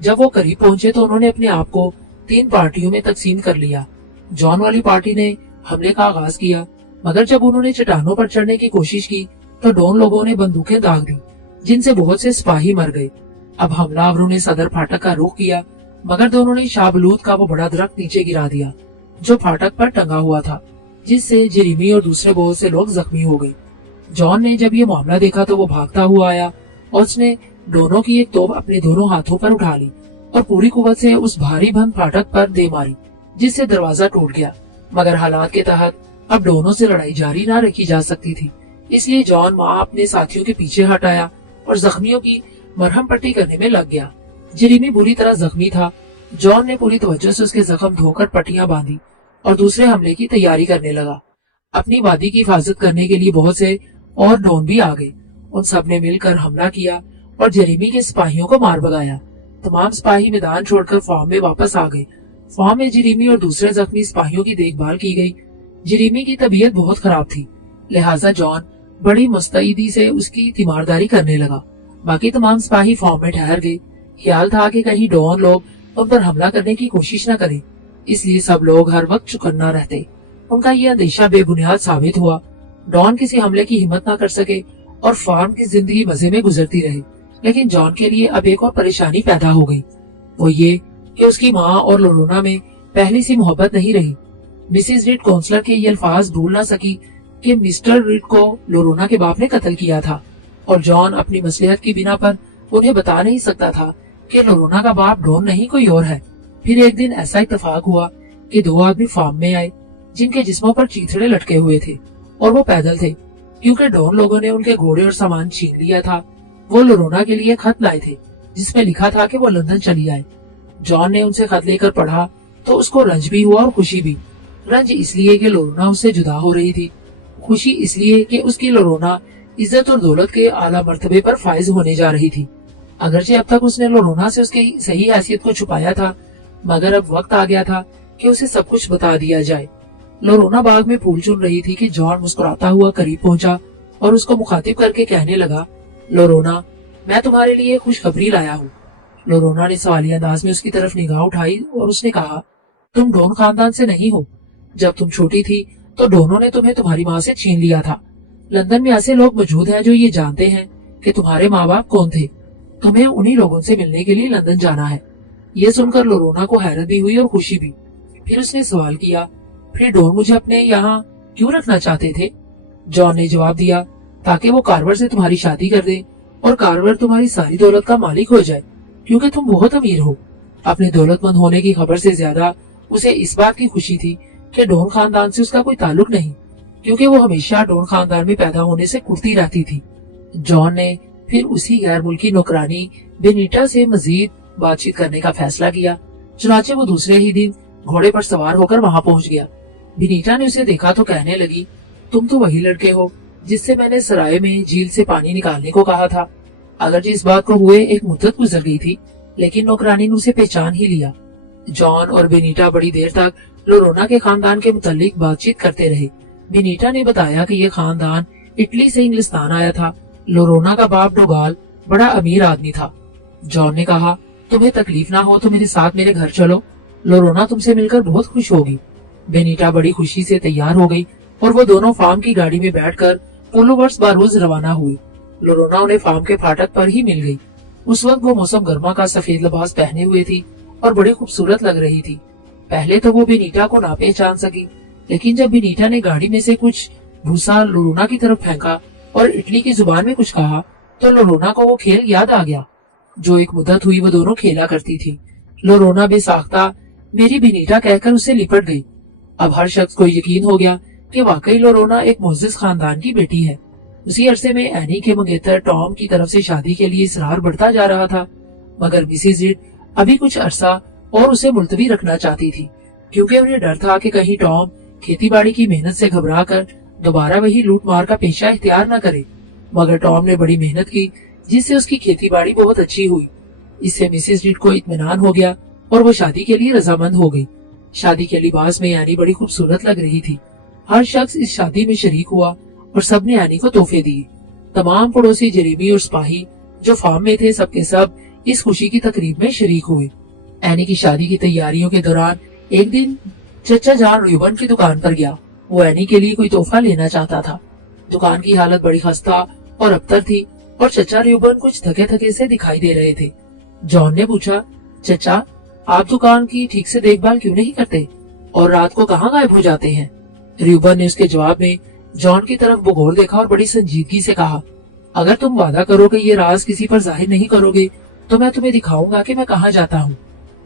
जब वो करीब पहुंचे तो उन्होंने अपने आप को 3 पार्टियों में तकसीम कर लिया। जॉन वाली पार्टी ने हमले का आगाज किया, मगर जब उन्होंने चट्टानों पर चढ़ने की कोशिश की तो डोन लोगों ने बंदूकें दाग दी, जिनसे बहुत से सिपाही मर गए। अब हमलावरों ने सदर फाटक का रुख किया, मगर दोनों ने शाहबलूत का वो बड़ा दरख्त नीचे गिरा दिया जो फाटक पर टंगा हुआ था, जिससे जेरेमी और दूसरे बहुत से लोग जख्मी हो गए। जॉन ने जब ये मामला देखा तो वो भागता हुआ आया और उसने डोनों की एक तोप अपने दोनों हाथों पर उठा ली और पूरी कुव्वत से उस भारी बंद फाटक पर दे मारी, जिससे दरवाजा टूट गया। मगर हालात के तहत अब डोनों से लड़ाई जारी न रखी जा सकती थी, इसलिए जॉन माँ अपने साथियों के पीछे हट आया और जख्मियों की मरहम पट्टी करने में लग गया। जेरेमी बुरी तरह जख्मी था। जॉन ने पूरी तवज्जो से उसके जख्म धोकर पट्टियां बांधी और दूसरे हमले की तैयारी करने लगा। अपनी वादी की हिफाजत करने के लिए बहुत से और डोन भी आ गए। उन सब ने मिलकर हमला किया और जेरेमी के सिपाहियों को मार भगाया। तमाम सिपाही मैदान छोड़कर फार्म में वापस आ गए। फार्म में जेरेमी और दूसरे जख्मी सिपाहियों की देखभाल की गई। जेरेमी की तबीयत बहुत खराब थी, लिहाजा जॉन बड़ी मुस्तैदी से उसकी तीमारदारी करने लगा। बाकी तमाम सिपाही फार्म में ठहर गए। ख्याल था कि कहीं डॉन लोग उन पर हमला करने की कोशिश न करें, इसलिए सब लोग हर वक्त चौकन्ना रहते। उनका यह अंदेशा बेबुनियाद साबित हुआ। डॉन किसी हमले की हिम्मत न कर सके और फार्म की जिंदगी मजे में गुजरती रही। लेकिन जॉन के लिए अब एक और परेशानी पैदा हो गई, वो ये कि उसकी माँ और लोरोना में पहली सी मोहब्बत नहीं रही। मिसेस रीड काउंसलर के ये अल्फाज भूल न सकी कि मिस्टर रीड को लोरोना के बाप ने कत्ल किया था, और जॉन अपनी मसलिहत की बिना पर उन्हें बता नहीं सकता था कि लोरोना का बाप डॉन नहीं कोई और है। फिर एक दिन ऐसा इत्तेफाक हुआ कि 2 आदमी फार्म में आए जिनके जिस्मों पर चीथड़े लटके हुए थे और वो पैदल थे, क्योंकि डॉन लोगों ने उनके घोड़े और सामान छीन लिया था। वो लोरोना के लिए खत लाए थे जिसमें लिखा था कि वो लंदन चली आए। जॉन ने उनसे खत लेकर पढ़ा तो उसको रंज भी हुआ और खुशी भी। रंज इसलिए कि लोरोना उससे जुदा हो रही थी, खुशी इसलिए कि उसकी लोरोना इज्जत और दौलत के आला मर्तबे पर फायज होने जा रही थी। अगरचे अब तक उसने लोरोना से उसकी सही हैसियत को छुपाया था, मगर अब वक्त आ गया था कि उसे सब कुछ बता दिया जाए। लोरोना बाग में फूल चुन रही थी कि जॉन मुस्कुराता हुआ करीब पहुंचा और उसको मुखातिब करके कहने लगा, लोरोना, मैं तुम्हारे लिए खुशखबरी लाया हूँ। लोरोना ने सवाली अंदाज में उसकी तरफ निगाह उठाई और उसने कहा, तुम डोन खानदान से नहीं हो। जब तुम छोटी थी तो डोनों ने तुम्हें तुम्हारी माँ से छीन लिया था। लंदन में ऐसे लोग मौजूद हैं जो ये जानते हैं कि तुम्हारे माँ बाप कौन थे। तुम्हें उन्हीं लोगों से मिलने के लिए लंदन जाना है। ये सुनकर लोरोना को हैरत भी हुई और खुशी भी। फिर उसने सवाल किया, फिर डोन मुझे अपने यहाँ क्यों रखना चाहते थे? जॉन ने जवाब दिया, ताकि वो कार्वर से तुम्हारी शादी कर दे और कार्वर तुम्हारी सारी दौलत का मालिक हो जाए, क्योंकि तुम बहुत अमीर हो। अपने दौलतमंद होने की खबर से ज्यादा उसे इस बात की खुशी थी कि डोन खानदान से उसका कोई ताल्लुक नहीं, क्योंकि वो हमेशा डोन खानदान में पैदा होने से कुर्ती रहती थी। जॉन ने फिर उसी गैर मुल्की नौकरानी बेनीटा से मजीद बातचीत करने का फैसला किया। चुनाचे वो दूसरे ही दिन घोड़े पर सवार होकर वहाँ पहुँच गया। बेनीटा ने उसे देखा तो कहने लगी, तुम तो वही लड़के हो जिससे मैंने सराय में झील से पानी निकालने को कहा था। अगरचे इस बात को हुए एक मुद्दत गुजर गई थी, लेकिन नौकरानी ने उसे पहचान ही लिया। जॉन और बेनीटा बड़ी देर तक लोरोना के खानदान के मुतालिक बातचीत करते रहे। बेनीटा ने बताया कि ये खानदान इटली से इंग्लिस्तान आया था। लोरोना का बाप डोगाल बड़ा अमीर आदमी था। जॉन ने कहा, तुम्हें तकलीफ ना हो तो मेरे साथ मेरे घर चलो, लोरोना तुमसे मिलकर बहुत खुश होगी। बेनीटा बड़ी खुशी से तैयार हो गई और वो दोनों फार्म की गाड़ी में बैठकर पोलोवर्स बारोज रवाना हुए। लोरोना उन्हें फार्म के फाटक पर ही मिल गई। उस वक्त वो मौसम गर्मा का सफेद लिबास पहने हुए थी और बड़ी खूबसूरत लग रही थी। पहले तो वो बेनीटा को ना पहचान सकी, लेकिन जब बेनीटा ने गाड़ी में से कुछ भूसा लोरोना की तरफ फेंका और इटली की जुबान में कुछ कहा तो लोरोना को वो खेल याद आ गया जो एक मुद्दत हुई वो दोनों खेला करती थी। लोरोना बेसाख्ता मेरी बेनीटा कहकर उससे लिपट गई। अब हर शख्स को यकीन हो गया कि वाकई लोरोना एक मुअज़्ज़ज़ खानदान की बेटी है। उसी अरसे में एनी के मंगेतर टॉम की तरफ से शादी के लिए इसरार बढ़ता जा रहा था, मगर मिसेज रीड अभी कुछ अरसा और उसे मुलतवी रखना चाहती थी, क्योंकि उन्हें डर था कि कहीं टॉम खेती बाड़ी की मेहनत से घबराकर दोबारा वही लूट मार का पेशा इख्तियार न करे। मगर टॉम ने बड़ी मेहनत की, जिससे उसकी खेती बाड़ी बहुत अच्छी हुई। इससे मिसेज रीड को इत्मीनान हो गया और वो शादी के लिए रजामंद हो गई। शादी के लिबास में एनी बड़ी खूबसूरत लग रही थी। हर शख्स इस शादी में शरीक हुआ और सबने एनी को तोहफे दिए। तमाम पड़ोसी जेरेमी और सिपाही जो फार्म में थे सब के सब इस खुशी की तकरीब में शरीक हुए। एनी की शादी की तैयारियों के दौरान एक दिन चचा जॉन र्यूबन की दुकान पर गया। वो एनी के लिए कोई तोहफा लेना चाहता था। दुकान की हालत बड़ी खस्ता और अबतर थी और चचा र्यूबन कुछ थके थके से दिखाई दे रहे थे। जॉन ने पूछा, चचा आप दुकान की ठीक से देखभाल क्यों नहीं करते और रात को कहाँ गायब हो जाते हैं? र्यूबन ने उसके जवाब में जॉन की तरफ बगौर देखा और बड़ी संजीदगी से कहा, अगर तुम वादा करो कि ये राज किसी पर जाहिर नहीं करोगे तो मैं तुम्हें दिखाऊंगा कि मैं कहाँ जाता हूँ।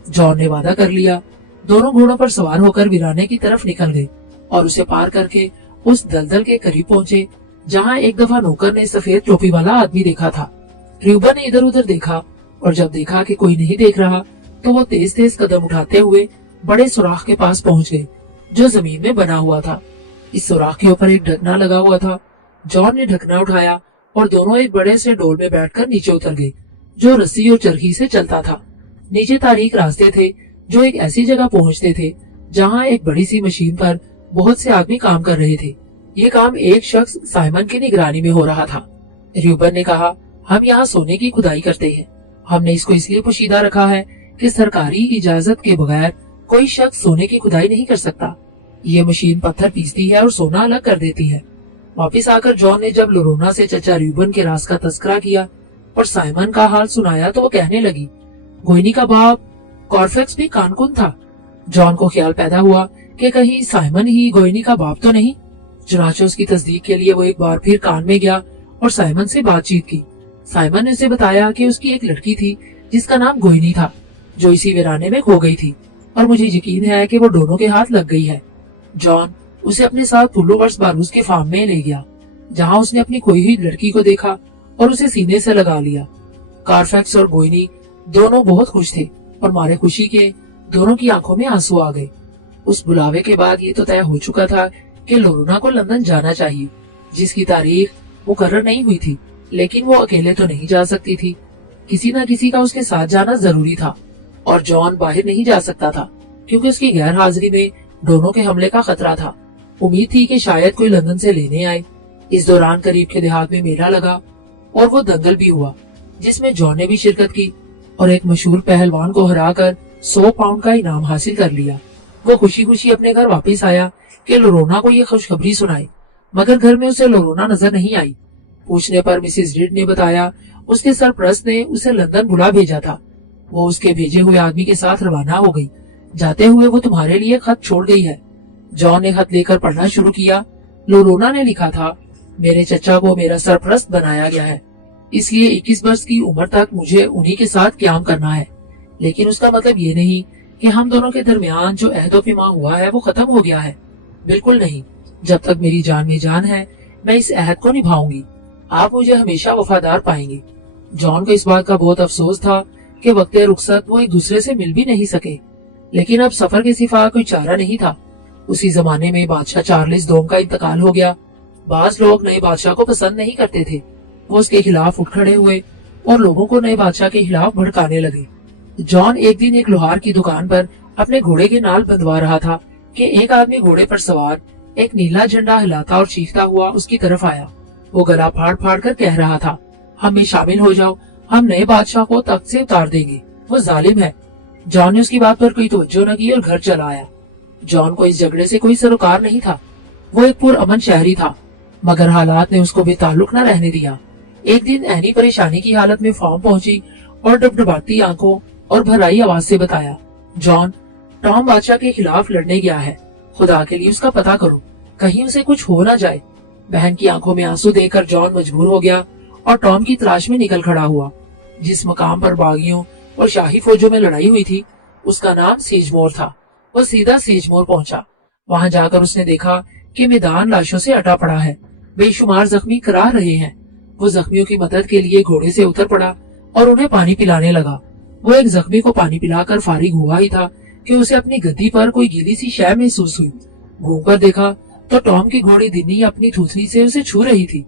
जॉन ने वादा कर लिया। दोनों घोड़ों पर सवार होकर वीराने की तरफ निकल गए और उसे पार करके उस दलदल के करीब पहुंचे जहाँ एक दफा नौकर ने सफेद टोपी वाला आदमी देखा था। र्यूबन ने इधर उधर देखा और जब देखा कि कोई नहीं देख रहा तो वो तेज तेज कदम उठाते हुए बड़े सुराख के पास पहुंच गए जो जमीन में बना हुआ था। इस सुराख के ऊपर एक ढकना लगा हुआ था। जॉन ने ढकना उठाया और दोनों एक बड़े से डोल में बैठकर नीचे उतर गए जो रस्सी और चरखी से चलता था। नीचे तारीख रास्ते थे जो एक ऐसी जगह पहुंचते थे जहां एक बड़ी सी मशीन पर बहुत से आदमी काम कर रहे थे। ये काम एक शख्स साइमन की निगरानी में हो रहा था। र्यूबन ने कहा, हम यहाँ सोने की खुदाई करते हैं। हमने इसको इसलिए पोशीदा रखा है कि सरकारी इजाजत के बगैर कोई शख्स सोने की खुदाई नहीं कर सकता। ये मशीन पत्थर पीसती है और सोना अलग कर देती है। वापिस आकर जॉन ने जब लोरोना से चचा र्यूबन के राज का तस्करा किया और साइमन का हाल सुनाया तो वो कहने लगी, गोइनी का बाप कॉर्फेक्स भी कानकुन था। जॉन को ख्याल पैदा हुआ कि कहीं साइमन ही गोइनी का बाप तो नहीं। चुनाचे उसकी तस्दीक के लिए वो एक बार फिर कान में गया और साइमन से बातचीत की। साइमन ने उसे बताया कि उसकी एक लड़की थी जिसका नाम गोइनी था जो इसी वीराने में खो गई थी और मुझे यकीन है कि वो दोनों के हाथ लग गई है। जॉन उसे अपने साथ पुल्लोवर्स बारूद के फार्म में ले गया जहाँ उसने अपनी खोई हुई लड़की को देखा और उसे सीने से लगा लिया। कॉर्फेक्स और गोइनी दोनों बहुत खुश थे और मारे खुशी के दोनों की आंखों में आंसू आ गए। उस बुलावे के बाद ये तो तय हो चुका था कि लोरोना को लंदन जाना चाहिए, जिसकी तारीख मुकर्रर नहीं हुई थी, लेकिन वो अकेले तो नहीं जा सकती थी। किसी न किसी का उसके साथ जाना जरूरी था और जॉन बाहर नहीं जा सकता था क्योंकि उसकी गैर हाजिरी में दोनों के हमले का खतरा था। उम्मीद थी कि शायद कोई लंदन से लेने आए। इस दौरान करीब के देहात में मेला लगा और वो दंगल भी हुआ जिसमें जॉन ने भी शिरकत की और एक मशहूर पहलवान को हराकर 100 पाउंड का इनाम हासिल कर लिया। वो खुशी खुशी अपने घर वापस आया कि लोरोना को ये खुशखबरी सुनाई, मगर घर में उसे लोरोना नजर नहीं आई। पूछने पर मिसेस रिड ने बताया उसके सरपरस्त ने उसे लंदन बुला भेजा था। वो उसके भेजे हुए आदमी के साथ रवाना हो गई। जाते हुए वो तुम्हारे लिए खत छोड़ गई है। जॉन ने खत लेकर पढ़ना शुरू किया। लोरोना ने लिखा था, मेरे चचा को मेरा सरपरस्त बनाया गया है, इसलिए 21 वर्ष की उम्र तक मुझे उन्हीं के साथ क्याम करना है। लेकिन उसका मतलब ये नहीं कि हम दोनों के दरमियान जो अहदो पैमा हुआ है वो खत्म हो गया है। बिल्कुल नहीं। जब तक मेरी जान में जान है मैं इस अहद को निभाऊंगी। आप मुझे हमेशा वफादार पाएंगे। जॉन को इस बात का बहुत अफसोस था कि वक्ते रुखसत वो एक दूसरे से मिल भी नहीं सके, लेकिन अब सफर के सिवा कोई चारा नहीं था। उसी जमाने में बादशाह चार्ल्स दोम का इंतकाल हो गया। बाज लोग नए बादशाह को पसंद नहीं करते थे। वो उसके खिलाफ उठ खड़े हुए और लोगों को नए बादशाह के खिलाफ भड़काने लगे। जॉन एक दिन एक लोहार की दुकान पर अपने घोड़े के नाल बंधवा रहा था कि एक आदमी घोड़े पर सवार एक नीला झंडा हिलाता और चीखता हुआ उसकी तरफ आया। वो गला फाड़ फाड़ कर कह रहा था, हम में शामिल हो जाओ, हम नए बादशाह को तख्त से उतार देंगे, वो जालिम है। जॉन ने उसकी बात पर कोई तवज्जो न की और घर चला आया। जॉन को इस झगड़े से कोई सरोकार नहीं था। वो एक पुरअमन शहरी था, मगर हालात ने उसको बेताल्लुक न रहने दिया। एक दिन एनी परेशानी की हालत में फार्म पहुंची और डबडबाती आंखों और भराई आवाज से बताया, जॉन टॉम बादशाह के खिलाफ लड़ने गया है, खुदा के लिए उसका पता करो, कहीं उसे कुछ हो न जाए। बहन की आंखों में आंसू देखकर जॉन मजबूर हो गया और टॉम की तलाश में निकल खड़ा हुआ। जिस मकाम पर बागियों और शाही फौजों में लड़ाई हुई थी उसका नाम सेजमोर था। वो सीधा सेजमोर पहुंचा। वहां जाकर उसने देखा कि मैदान लाशों से अटा पड़ा है, बेशुमार जख्मी कराह रहे हैं। वो जख्मियों की मदद के लिए घोड़े से उतर पड़ा और उन्हें पानी पिलाने लगा। वो एक जख्मी को पानी पिलाकर फारिग हुआ ही था कि उसे अपनी गद्दी पर कोई गीली सी शय महसूस हुई। घूमकर देखा तो टॉम की घोड़ी दिन्नी अपनी थूथनी से उसे छू रही थी।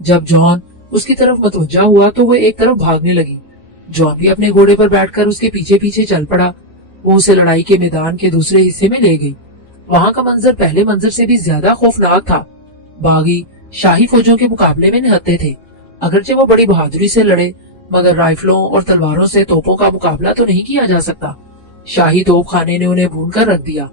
जब जॉन उसकी तरफ मतवज्जा हुआ तो वो एक तरफ भागने लगी। जॉन भी अपने घोड़े पर बैठकर उसके पीछे पीछे चल पड़ा। वो उसे लड़ाई के मैदान के दूसरे हिस्से में ले गई। वहाँ का मंजर पहले मंजर से भी ज्यादा खौफनाक था। बागी शाही फौजों के मुकाबले में निहत्ते थे। अगरचे वो बड़ी बहादुरी से लड़े मगर राइफलों और तलवारों से तोपों का मुकाबला तो नहीं किया जा सकता। शाही तोप खाने ने उन्हें भून कर रख दिया।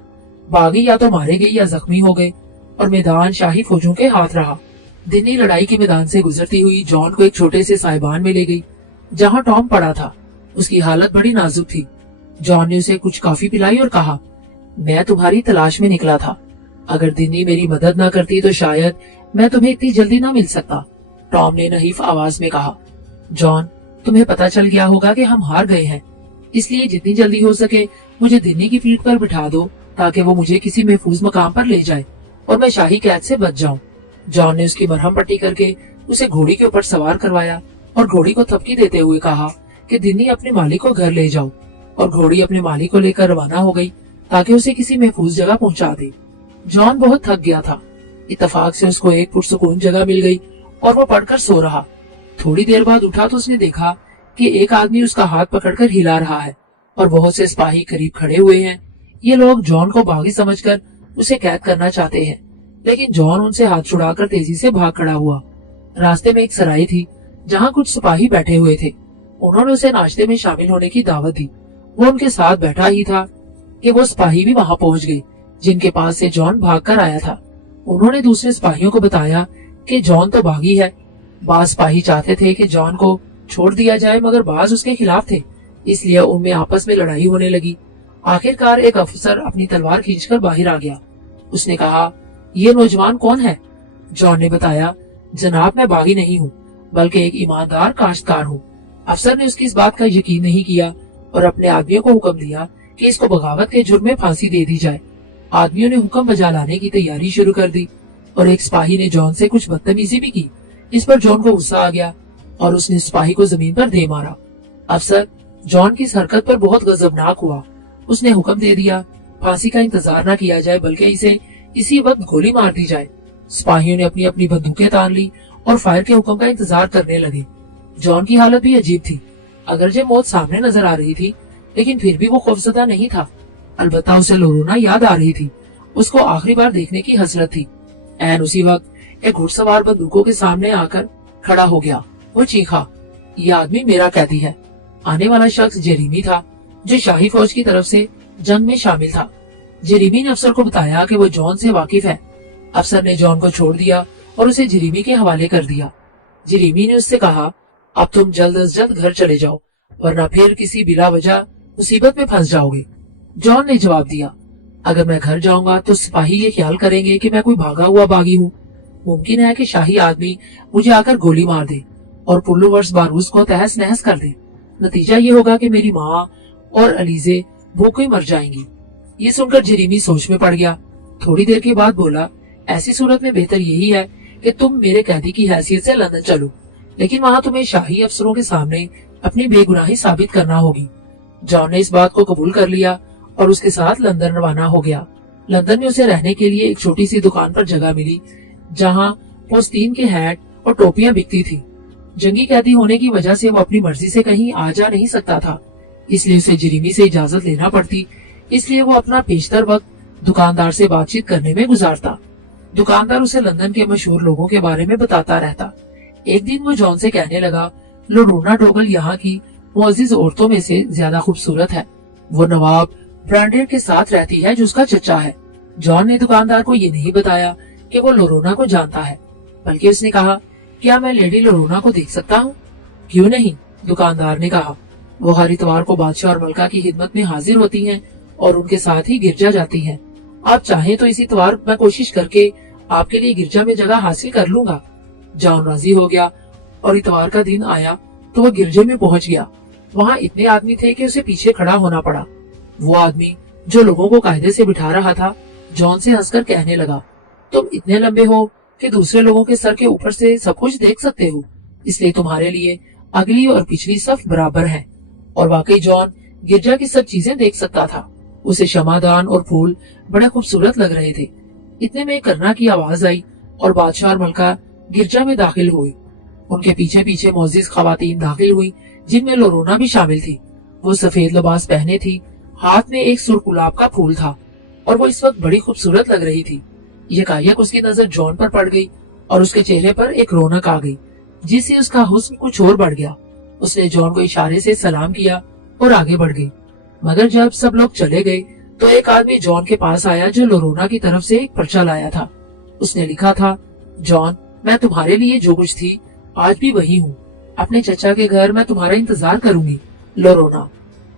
बागी या तो मारे गए या जख्मी हो गए और मैदान शाही फौजों के हाथ रहा। दिन्नी लड़ाई के मैदान से गुजरती हुई जॉन को एक छोटे से साइबान में ले गई जहाँ टॉम पड़ा था। उसकी हालत बड़ी नाजुक थी। जॉन ने उसे कुछ कॉफी पिलाई और कहा, मैं तुम्हारी तलाश में निकला था। अगर दिन्नी मेरी मदद ना करती तो शायद मैं तुम्हें इतनी जल्दी ना मिल सकता। टॉम ने नहीफ आवाज में कहा, जॉन, तुम्हें पता चल गया होगा कि हम हार गए हैं, इसलिए जितनी जल्दी हो सके मुझे दिन्नी की पीठ पर बिठा दो ताकि वो मुझे किसी महफूज मकाम पर ले जाए और मैं शाही कैद से बच जाऊं। जॉन ने उसकी मरहम पट्टी करके उसे घोड़ी के ऊपर सवार करवाया और घोड़ी को थपकी देते हुए कहा कि दिन्नी अपने मालिक को घर ले जाओ, और घोड़ी अपने मालिक को लेकर रवाना हो गई ताकि उसे किसी महफूज जगह पहुंचा दे। जॉन बहुत थक गया था। इत्तेफाक से उसको एक पुरसुकून जगह मिल गई और वो पड़कर सो रहा। थोड़ी देर बाद उठा तो उसने देखा कि एक आदमी उसका हाथ पकड़कर हिला रहा है और बहुत से सिपाही करीब खड़े हुए हैं। ये लोग जॉन को बागी समझकर उसे कैद करना चाहते हैं, लेकिन जॉन उनसे हाथ छुड़ाकर तेजी से भाग खड़ा हुआ। रास्ते में एक सराय थी जहाँ कुछ सिपाही बैठे हुए थे। उन्होंने उसे नाश्ते में शामिल होने की दावत दी। वो उनके साथ बैठा ही था कि वो सिपाही भी वहाँ पहुँच गए जिनके पास से जॉन भाग कर आया था। उन्होंने दूसरे सिपाहियों को बताया कि जॉन तो बागी है। बाज सिपाही चाहते थे कि जॉन को छोड़ दिया जाए, मगर बाज उसके खिलाफ थे, इसलिए उनमें आपस में लड़ाई होने लगी। आखिरकार एक अफसर अपनी तलवार खींचकर बाहर आ गया। उसने कहा, ये नौजवान कौन है? जॉन ने बताया, जनाब, मैं बागी नहीं हूँ बल्कि एक ईमानदार काश्तकार हूँ। अफसर ने उसकी इस बात का यकीन नहीं किया और अपने आदमियों को हुक्म दिया कि इसको बगावत के जुर्म में फांसी दे दी जाए। आदमियों ने हुक्म बजा लाने की तैयारी शुरू कर दी और एक सिपाही ने जॉन से कुछ बदतमीजी भी की। इस पर जॉन को गुस्सा आ गया और उसने सिपाही को जमीन पर दे मारा। अफसर जॉन की इस हरकत पर बहुत गजबनाक हुआ। उसने हुक्म दे दिया फांसी का इंतजार न किया जाए बल्कि इसे इसी वक्त गोली मार दी जाए। सिपाहियों ने अपनी अपनी बंदूकें तान ली और फायर के हुक्म का इंतजार करने लगे। जॉन की हालत भी अजीब थी। अगरचे मौत सामने नजर आ रही थी, लेकिन फिर भी वो खौफजदा नहीं था। अलबत्ता उसे लोरोना याद आ रही थी। उसको आखिरी बार देखने की हसरत थी। ऐन उसी वक्त एक घुड़सवार बंदूकों के सामने आकर खड़ा हो गया। वो चीखा, ये आदमी मेरा कैदी है। आने वाला शख्स जेरीमी था, जो शाही फौज की तरफ से जंग में शामिल था। जेरीमी ने अफसर को बताया कि वो जॉन से वाकिफ है। अफसर ने जॉन को छोड़ दिया और उसे जेरीमी के हवाले कर दिया। जेरीमी ने उससे कहा, अब तुम जल्द अज जल्द घर चले जाओ, वरना फिर किसी बिला वजह मुसीबत में फंस जाओगे। जॉन ने जवाब दिया, अगर मैं घर जाऊंगा तो सिपाही ये ख्याल करेंगे कि मैं कोई भागा हुआ बागी हूँ। मुमकिन है कि शाही आदमी मुझे आकर गोली मार दे और पुल्लू वर्ष बारूद को तहस नहस कर दे। नतीजा ये होगा कि मेरी माँ और अलीजे भूखे मर जाएंगी। ये सुनकर जेरीमी सोच में पड़ गया। थोड़ी देर के बाद बोला, ऐसी सूरत में बेहतर यही है कि तुम मेरे कैदी की हैसियत से लंदन चलो, लेकिन वहाँ तुम्हें शाही अफसरों के सामने अपनी बेगुनाही साबित करना होगी। जॉन ने इस बात को कबूल कर लिया और उसके साथ लंदन रवाना हो गया। लंदन में उसे रहने के लिए एक छोटी सी दुकान पर जगह मिली जहाँ पोस्तीन के हैट और टोपियां बिकती थी। जंगी कैदी होने की वजह से वो अपनी मर्जी से कहीं आ जा नहीं सकता था, इसलिए उसे जेरीमी से इजाजत लेना पड़ती। इसलिए वो अपना पेशतर वक्त दुकानदार से बातचीत करने में गुजारता। दुकानदार उसे लंदन के मशहूर लोगों के बारे में बताता रहता। एक दिन वो जॉन से कहने लगा, लोरोना डोगल यहाँ की मुअज़्ज़िज़ औरतों में से ज्यादा खूबसूरत है। वो नवाब ब्रांडेड के साथ रहती है जो उसका चचा है। जॉन ने दुकानदार को ये नहीं बताया कि वो लोरोना को जानता है, बल्कि उसने कहा, क्या मैं लेडी लोरोना को देख सकता हूँ? क्यों नहीं, दुकानदार ने कहा। वो हर इतवार को बादशाह और मलका की खिदमत में हाजिर होती हैं और उनके साथ ही गिरजा जाती हैं। आप चाहें तो इस इतवार मैं कोशिश करके आपके लिए गिरजा में जगह हासिल कर लूंगा। जॉन राजी हो गया और इतवार का दिन आया तो वो गिरजे में पहुंच गया। वहाँ इतने आदमी थे कि उसे पीछे खड़ा होना पड़ा। वो आदमी जो लोगों को कायदे से बिठा रहा था जॉन से हंसकर कहने लगा, तुम इतने लंबे हो कि दूसरे लोगों के सर के ऊपर से सब कुछ देख सकते हो, इसलिए तुम्हारे लिए अगली और पिछली सफ बराबर है। और वाकई जॉन गिरजा की सब चीजें देख सकता था। उसे शमादान और फूल बड़े खूबसूरत लग रहे थे। इतने में करना की आवाज आई और बादशाह और मलका गिरजा में दाखिल हुई। उनके पीछे पीछे मोअज़्ज़िज़ खवातीन दाखिल हुई, जिनमें लोरोना भी शामिल थी। वो सफेद लिबास पहने थी, हाथ में एक सुर्ख गुलाब का फूल था और वो इस वक्त बड़ी खूबसूरत लग रही थी। यकायक उसकी नजर जॉन पर पड़ गई और उसके चेहरे पर एक रौनक आ गई, जिससे उसका हुस्न कुछ और बढ़ गया। उसने जॉन को इशारे से सलाम किया और आगे बढ़ गई। मगर जब सब लोग चले गए तो एक आदमी जॉन के पास आया जो लोरोना की तरफ से एक पर्चा लाया था। उसने लिखा था, जॉन, मैं तुम्हारे लिए जो कुछ थी आज भी वही हूँ। अपने चचा के घर मैं तुम्हारा इंतजार करूंगी, लोरोना।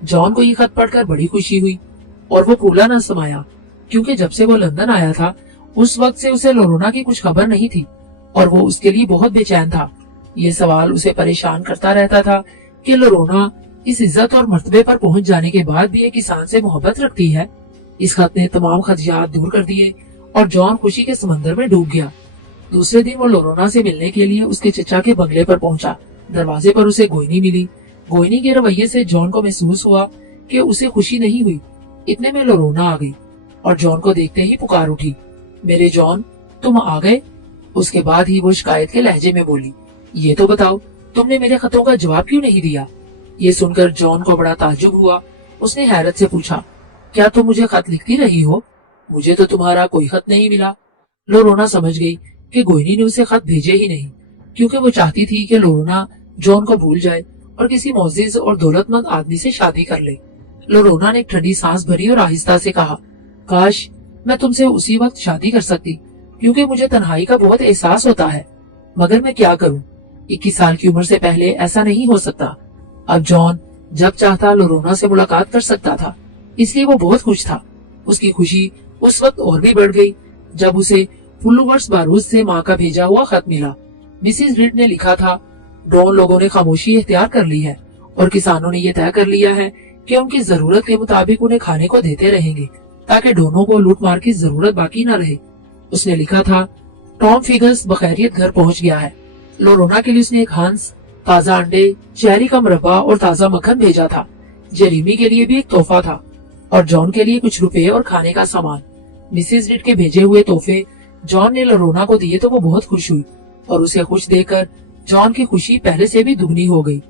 जॉन को ये खत पढ़कर बड़ी खुशी हुई और वो फूला न समाया, क्योंकि जब से वो लंदन आया था उस वक्त से उसे लोरोना की कुछ खबर नहीं थी और वो उसके लिए बहुत बेचैन था। ये सवाल उसे परेशान करता रहता था कि लोरोना इस इज्जत और मर्तबे पर पहुंच जाने के बाद भी एक किसान से मोहब्बत रखती है। इस खत ने तमाम खदशात दूर कर दिए और जॉन खुशी के समंदर में डूब गया। दूसरे दिन वो लोरोना से मिलने के लिए उसके चचा के बंगले पर पहुंचा। दरवाजे पर उसे गोइनी मिली। गोइनी के रवैये से जॉन को महसूस हुआ कि उसे खुशी नहीं हुई। इतने में लोरोना आ गई और जॉन को देखते ही पुकार उठी, मेरे जॉन, तुम आ गए। उसके बाद ही वो शिकायत के लहजे में बोली, ये तो बताओ तुमने मेरे खतों का जवाब क्यों नहीं दिया। ये सुनकर जॉन को बड़ा ताज्जुब हुआ। उसने हैरत से पूछा, क्या तुम मुझे खत लिखती रही हो? मुझे तो तुम्हारा कोई खत नहीं मिला। लोरोना समझ गई कि गोइनी ने उसे खत भेजे ही नहीं, क्योंकि वो चाहती थी कि लोरोना जॉन को भूल जाए और किसी मोअज़्ज़िज़ और दौलतमंद आदमी से शादी कर ले। लोरोना ने एक ठंडी सांस भरी और आहिस्ता से कहा, काश मैं तुमसे उसी वक्त शादी कर सकती, क्योंकि मुझे तन्हाई का बहुत एहसास होता है, मगर मैं क्या करूं? 21 साल की उम्र से पहले ऐसा नहीं हो सकता। अब जॉन जब चाहता लोरोना से मुलाकात कर सकता था, इसलिए वो बहुत खुश था। उसकी खुशी उस वक्त और भी बढ़ गई जब उसे फुल्लुवर्स बारूद से माँ का भेजा हुआ खत मिला। मिसिज रीड ने लिखा था, डॉन लोगों ने खामोशी इख्तियार कर ली है और किसानों ने यह तय कर लिया है कि उनकी जरूरत के मुताबिक उन्हें खाने को देते रहेंगे, ताकि डॉनों को लूट मार की जरूरत बाकी न रहे। उसने लिखा था, टॉम फिगर्स बखैरियत घर पहुंच गया है। लोरोना के लिए उसने एक हंस, ताजा अंडे, चेरी का मुरब्बा और ताजा मक्खन भेजा था। जेरेमी के लिए भी एक तोहफा था और जॉन के लिए कुछ रुपए और खाने का सामान। मिसिज रीड के भेजे हुए तोहफे जॉन ने लोरोना को दिए तो वो बहुत खुश हुई और उसे खुश देखकर जॉन की खुशी पहले से भी दुगनी हो गई।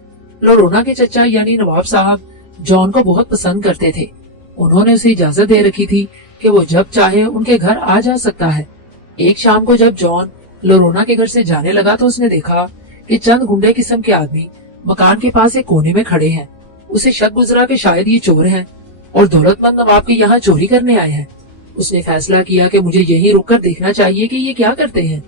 लोरोना के चचा यानी नवाब साहब जॉन को बहुत पसंद करते थे। उन्होंने उसे इजाजत दे रखी थी कि वो जब चाहे उनके घर आ जा सकता है। एक शाम को जब जॉन लोरोना के घर से जाने लगा तो उसने देखा कि चंद गुंडे किस्म के आदमी मकान के पास एक कोने में खड़े हैं। उसे शक गुजरा कि शायद ये चोर हैं और दौलतमंद नवाब के यहाँ चोरी करने आए हैं। उसने फैसला किया कि मुझे यहीं रुककर देखना चाहिए कि ये क्या करते हैं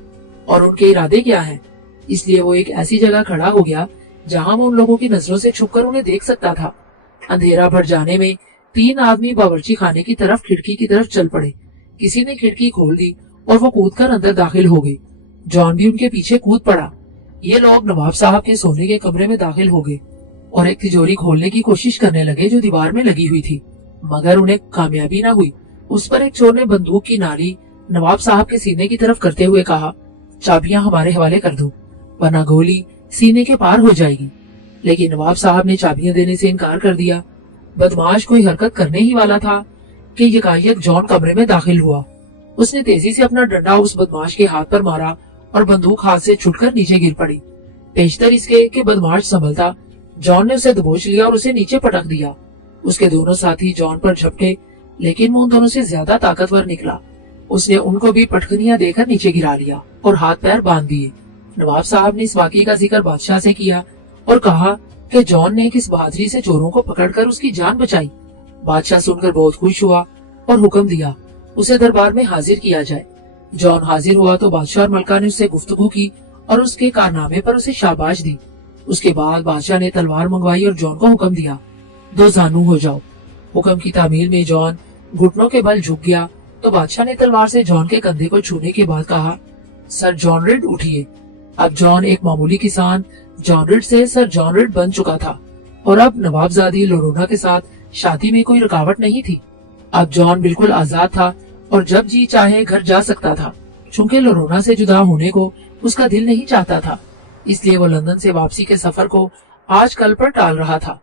और उनके इरादे क्या हैं। इसलिए वो एक ऐसी जगह खड़ा हो गया जहाँ वो उन लोगों की नजरों से छुपकर उन्हें देख सकता था। अंधेरा बढ़ जाने में 3 आदमी बावर्ची खाने की तरफ खिड़की की तरफ चल पड़े। किसी ने खिड़की खोल दी और वो कूदकर अंदर दाखिल हो गए। जॉन भी उनके पीछे कूद पड़ा। ये लोग नवाब साहब के सोने के कमरे में दाखिल हो गए और एक तिजोरी खोलने की कोशिश करने लगे जो दीवार में लगी हुई थी, मगर उन्हें कामयाबी न हुई। उस पर एक चोर ने बंदूक की नाली नवाब साहब के सीने की तरफ करते हुए कहा, चाबियां हमारे हवाले कर दो, वरना गोली सीने के पार हो जाएगी। लेकिन नवाब साहब ने चाबियां देने से इनकार कर दिया। बदमाश कोई हरकत करने ही वाला था कि यकायक जॉन कमरे में दाखिल हुआ। उसने तेजी से अपना डंडा उस बदमाश के हाथ पर मारा और बंदूक हाथ से छुटकर नीचे गिर पड़ी। पेशतर इसके कि बदमाश संभलता, जॉन ने उसे दबोच लिया और उसे नीचे पटक दिया। उसके दोनों साथी जॉन पर झपटे, लेकिन वो उन दोनों से ज्यादा ताकतवर निकला। उसने उनको भी पटखनियां देकर नीचे गिरा लिया और हाथ पैर बांध दिए। नवाब साहब ने इस वाकये का जिक्र बादशाह से किया और कहा कि जॉन ने किस बहादुरी से चोरों को पकड़कर उसकी जान बचाई। बादशाह सुनकर बहुत खुश हुआ और हुक्म दिया उसे दरबार में हाजिर किया जाए। जॉन हाजिर हुआ तो बादशाह और मलका ने उससे गुफ्तगू की और उसके कारनामे पर उसे शाबाश दी। उसके बाद बादशाह ने तलवार मंगवाई और जॉन को हुक्म दिया, 2 जानू हो जाओ। हुक्म की तामील में जॉन घुटनों के बल झुक गया तो बादशाह ने तलवार से जॉन के कंधे को छूने के बाद कहा, सर जॉन रिड उठिए। अब जॉन एक मामूली किसान जॉन रिड से सर जॉन रिड बन चुका था और अब नवाबजादी लोरोना के साथ शादी में कोई रुकावट नहीं थी। अब जॉन बिल्कुल आजाद था और जब जी चाहे घर जा सकता था। चूंकि लोरोना से जुदा होने को उसका दिल नहीं चाहता था, इसलिए वो लंदन से वापसी के सफर को आज कल पर टाल रहा था।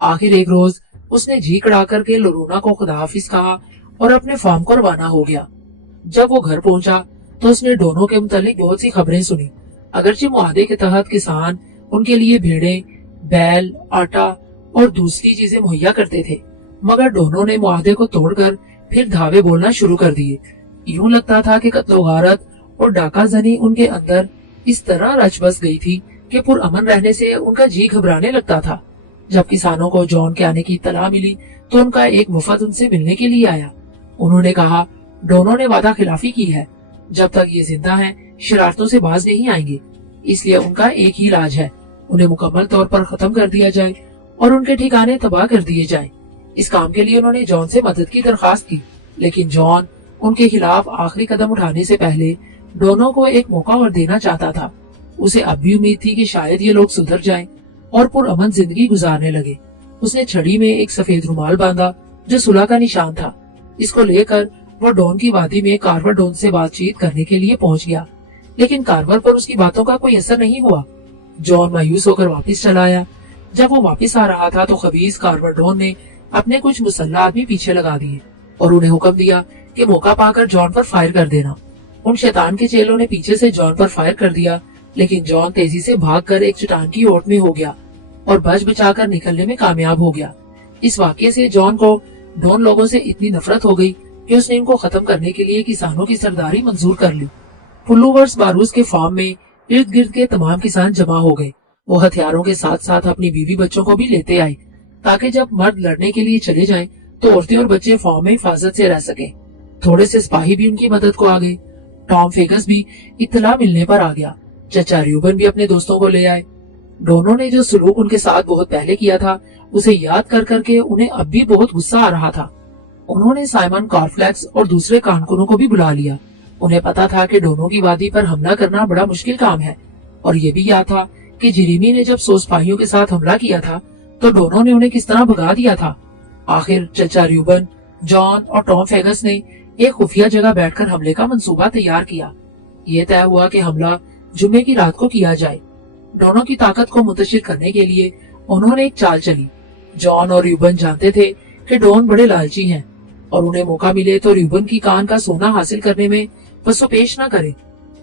आखिर एक रोज उसने जी कड़ा करके लोरोना को खुदा हाफिज कहा और अपने फार्म को रवाना हो गया। जब वो घर पहुंचा तो उसने डोनों के मुतालिक बहुत सी खबरें सुनी। अगरचे मुआहदे के तहत किसान उनके लिए भेड़ें, बैल, आटा और दूसरी चीजें मुहैया करते थे, मगर डोनों ने मुआहदे को तोड़कर फिर धावे बोलना शुरू कर दिए। यूं लगता था कि कत्लो गारत और डाका जनी उनके अंदर इस तरह रच बस गई थी कि पुरअमन रहने से उनका जी घबराने लगता था। जब किसानों को जॉन के आने की इत्तला मिली तो उनका एक वफद उनसे मिलने के लिए आया। उन्होंने कहा, डॉनों ने वादा खिलाफी की है, जब तक ये जिंदा हैं शरारतों से बाज नहीं आएंगे, इसलिए उनका एक ही इलाज है, उन्हें मुकम्मल तौर पर खत्म कर दिया जाए और उनके ठिकाने तबाह कर दिए जाएं। इस काम के लिए उन्होंने जॉन से मदद की दरखास्त की, लेकिन जॉन उनके खिलाफ आखिरी कदम उठाने से पहले डॉनों को एक मौका और देना चाहता था। उसे अब भी उम्मीद थी कि शायद ये लोग सुधर जाएं और पुरअमन जिंदगी गुजारने लगे। उसने छड़ी में एक सफेद रुमाल बांधा जो सुलह का निशान था। इसको लेकर वो डॉन की वादी में कार्वर डॉन से बातचीत करने के लिए पहुंच गया, लेकिन कार्वर पर उसकी बातों का कोई असर नहीं हुआ। जॉन मायूस होकर वापस चला आया। जब वो वापस आ रहा था तो खबीस कार्वर डॉन ने अपने कुछ मुसल्ला आदमी पीछे लगा दिए और उन्हें हुक्म दिया कि मौका पाकर जॉन पर फायर कर देना। उन शैतान के चेलों ने पीछे से जॉन पर फायर कर दिया, लेकिन जॉन तेजी से भागकर एक चट्टान की ओट में हो गया और बच बचाकर निकलने में कामयाब हो गया। इस वाकये से जॉन को डॉन लोगों से इतनी नफरत हो गई कि उसने इनको खत्म करने के लिए किसानों की सरदारी मंजूर कर ली। पुल्लूवर्स बारूज के फार्म में इर्द गिर्द के तमाम किसान जमा हो गए। वो हथियारों के साथ साथ अपनी बीवी बच्चों को भी लेते आए, ताकि जब मर्द लड़ने के लिए चले जाएं तो औरतें और बच्चे फार्म में हिफाजत से रह सकें। थोड़े से सिपाही भी उनकी मदद को आ गए। टॉम फेगस भी इत्तला मिलने पर आ गया। चचा र्यूबन भी अपने दोस्तों को ले आए। दोनों ने जो सलूक उनके साथ बहुत पहले किया था उसे याद कर करके उन्हें अब भी बहुत गुस्सा आ रहा था। उन्होंने साइमन कॉर्फलैक्स और दूसरे कारकुनों को भी बुला लिया। उन्हें पता था कि डोनों की वादी पर हमला करना बड़ा मुश्किल काम है, और ये भी याद था कि जेरेमी ने जब 100 सिपाहियों के साथ हमला किया था तो डोनों ने उन्हें किस तरह भगा दिया था। आखिर चचा र्यूबन, जॉन और टॉम फेगस ने एक खुफिया जगह बैठकर हमले का मंसूबा तैयार किया। ये तय हुआ कि हमला जुम्मे की रात को किया जाए। दोनों की ताकत को मुंतशिर करने के लिए उन्होंने एक चाल चली। जॉन और र्यूबन जानते थे कि डॉन बड़े लालची हैं और उन्हें मौका मिले तो र्यूबन की कान का सोना हासिल करने में पसोपेश न करे।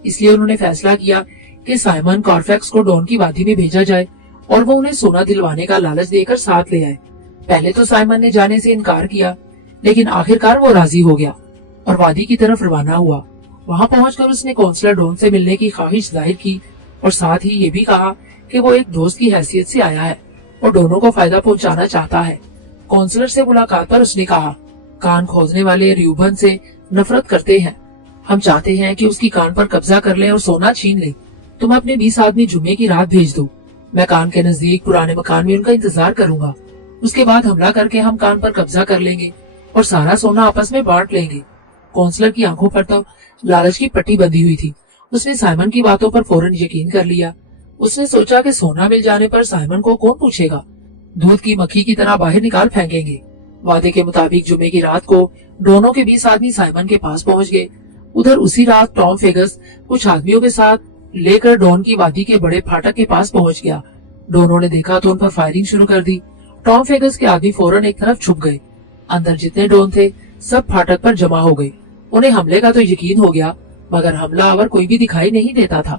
इसलिए उन्होंने फैसला किया कि साइमन कॉर्फैक्स को डॉन की वादी में भेजा जाए और वो उन्हें सोना दिलवाने का लालच देकर साथ ले आए। पहले तो साइमन ने जाने से इनकार किया, लेकिन आखिरकार वो राजी हो गया और वादी की तरफ रवाना हुआ। वहां पहुंचकर उसने काउंसलर डॉन से मिलने की ख्वाहिश जाहिर की और साथ ही ये भी कहा कि वो एक दोस्त की हैसियत से आया है और दोनों को फायदा पहुंचाना चाहता है। काउंसलर से मुलाकात पर उसने कहा, कान खोजने वाले र्यूबन से नफरत करते हैं। हम चाहते हैं कि उसकी कान पर कब्जा कर ले और सोना छीन ले। तुम अपने 20 आदमी जुम्मे की रात भेज दो। मैं कान के नजदीक पुराने मकान में उनका इंतजार करूंगा। उसके बाद हमला करके हम कान पर कब्जा कर लेंगे और सारा सोना आपस में बांट लेंगे। काउंसलर की आंखों पर तो लालच की पट्टी बंधी हुई थी। उसने साइमन की बातों पर फौरन यकीन कर लिया। उसने सोचा कि सोना मिल जाने पर साइमन को कौन पूछेगा, दूध की मक्खी की तरह बाहर निकाल फेंकेंगे। वादे के मुताबिक जुम्मे की रात को दोनों के 20 आदमी साइमन के पास पहुंच गए। उधर उसी रात टॉम फेगस कुछ आदमियों के साथ लेकर डॉन की वादी के बड़े फाटक के पास पहुंच गया। दोनों ने देखा तो उन पर फायरिंग शुरू कर दी। टॉम फेगस के आदमी फौरन एक तरफ छुप गए। अंदर जितने डॉन थे सब फाटक पर जमा हो गए। उन्हें हमले का तो यकीन हो गया, मगर हमलावर कोई भी दिखाई नहीं देता था।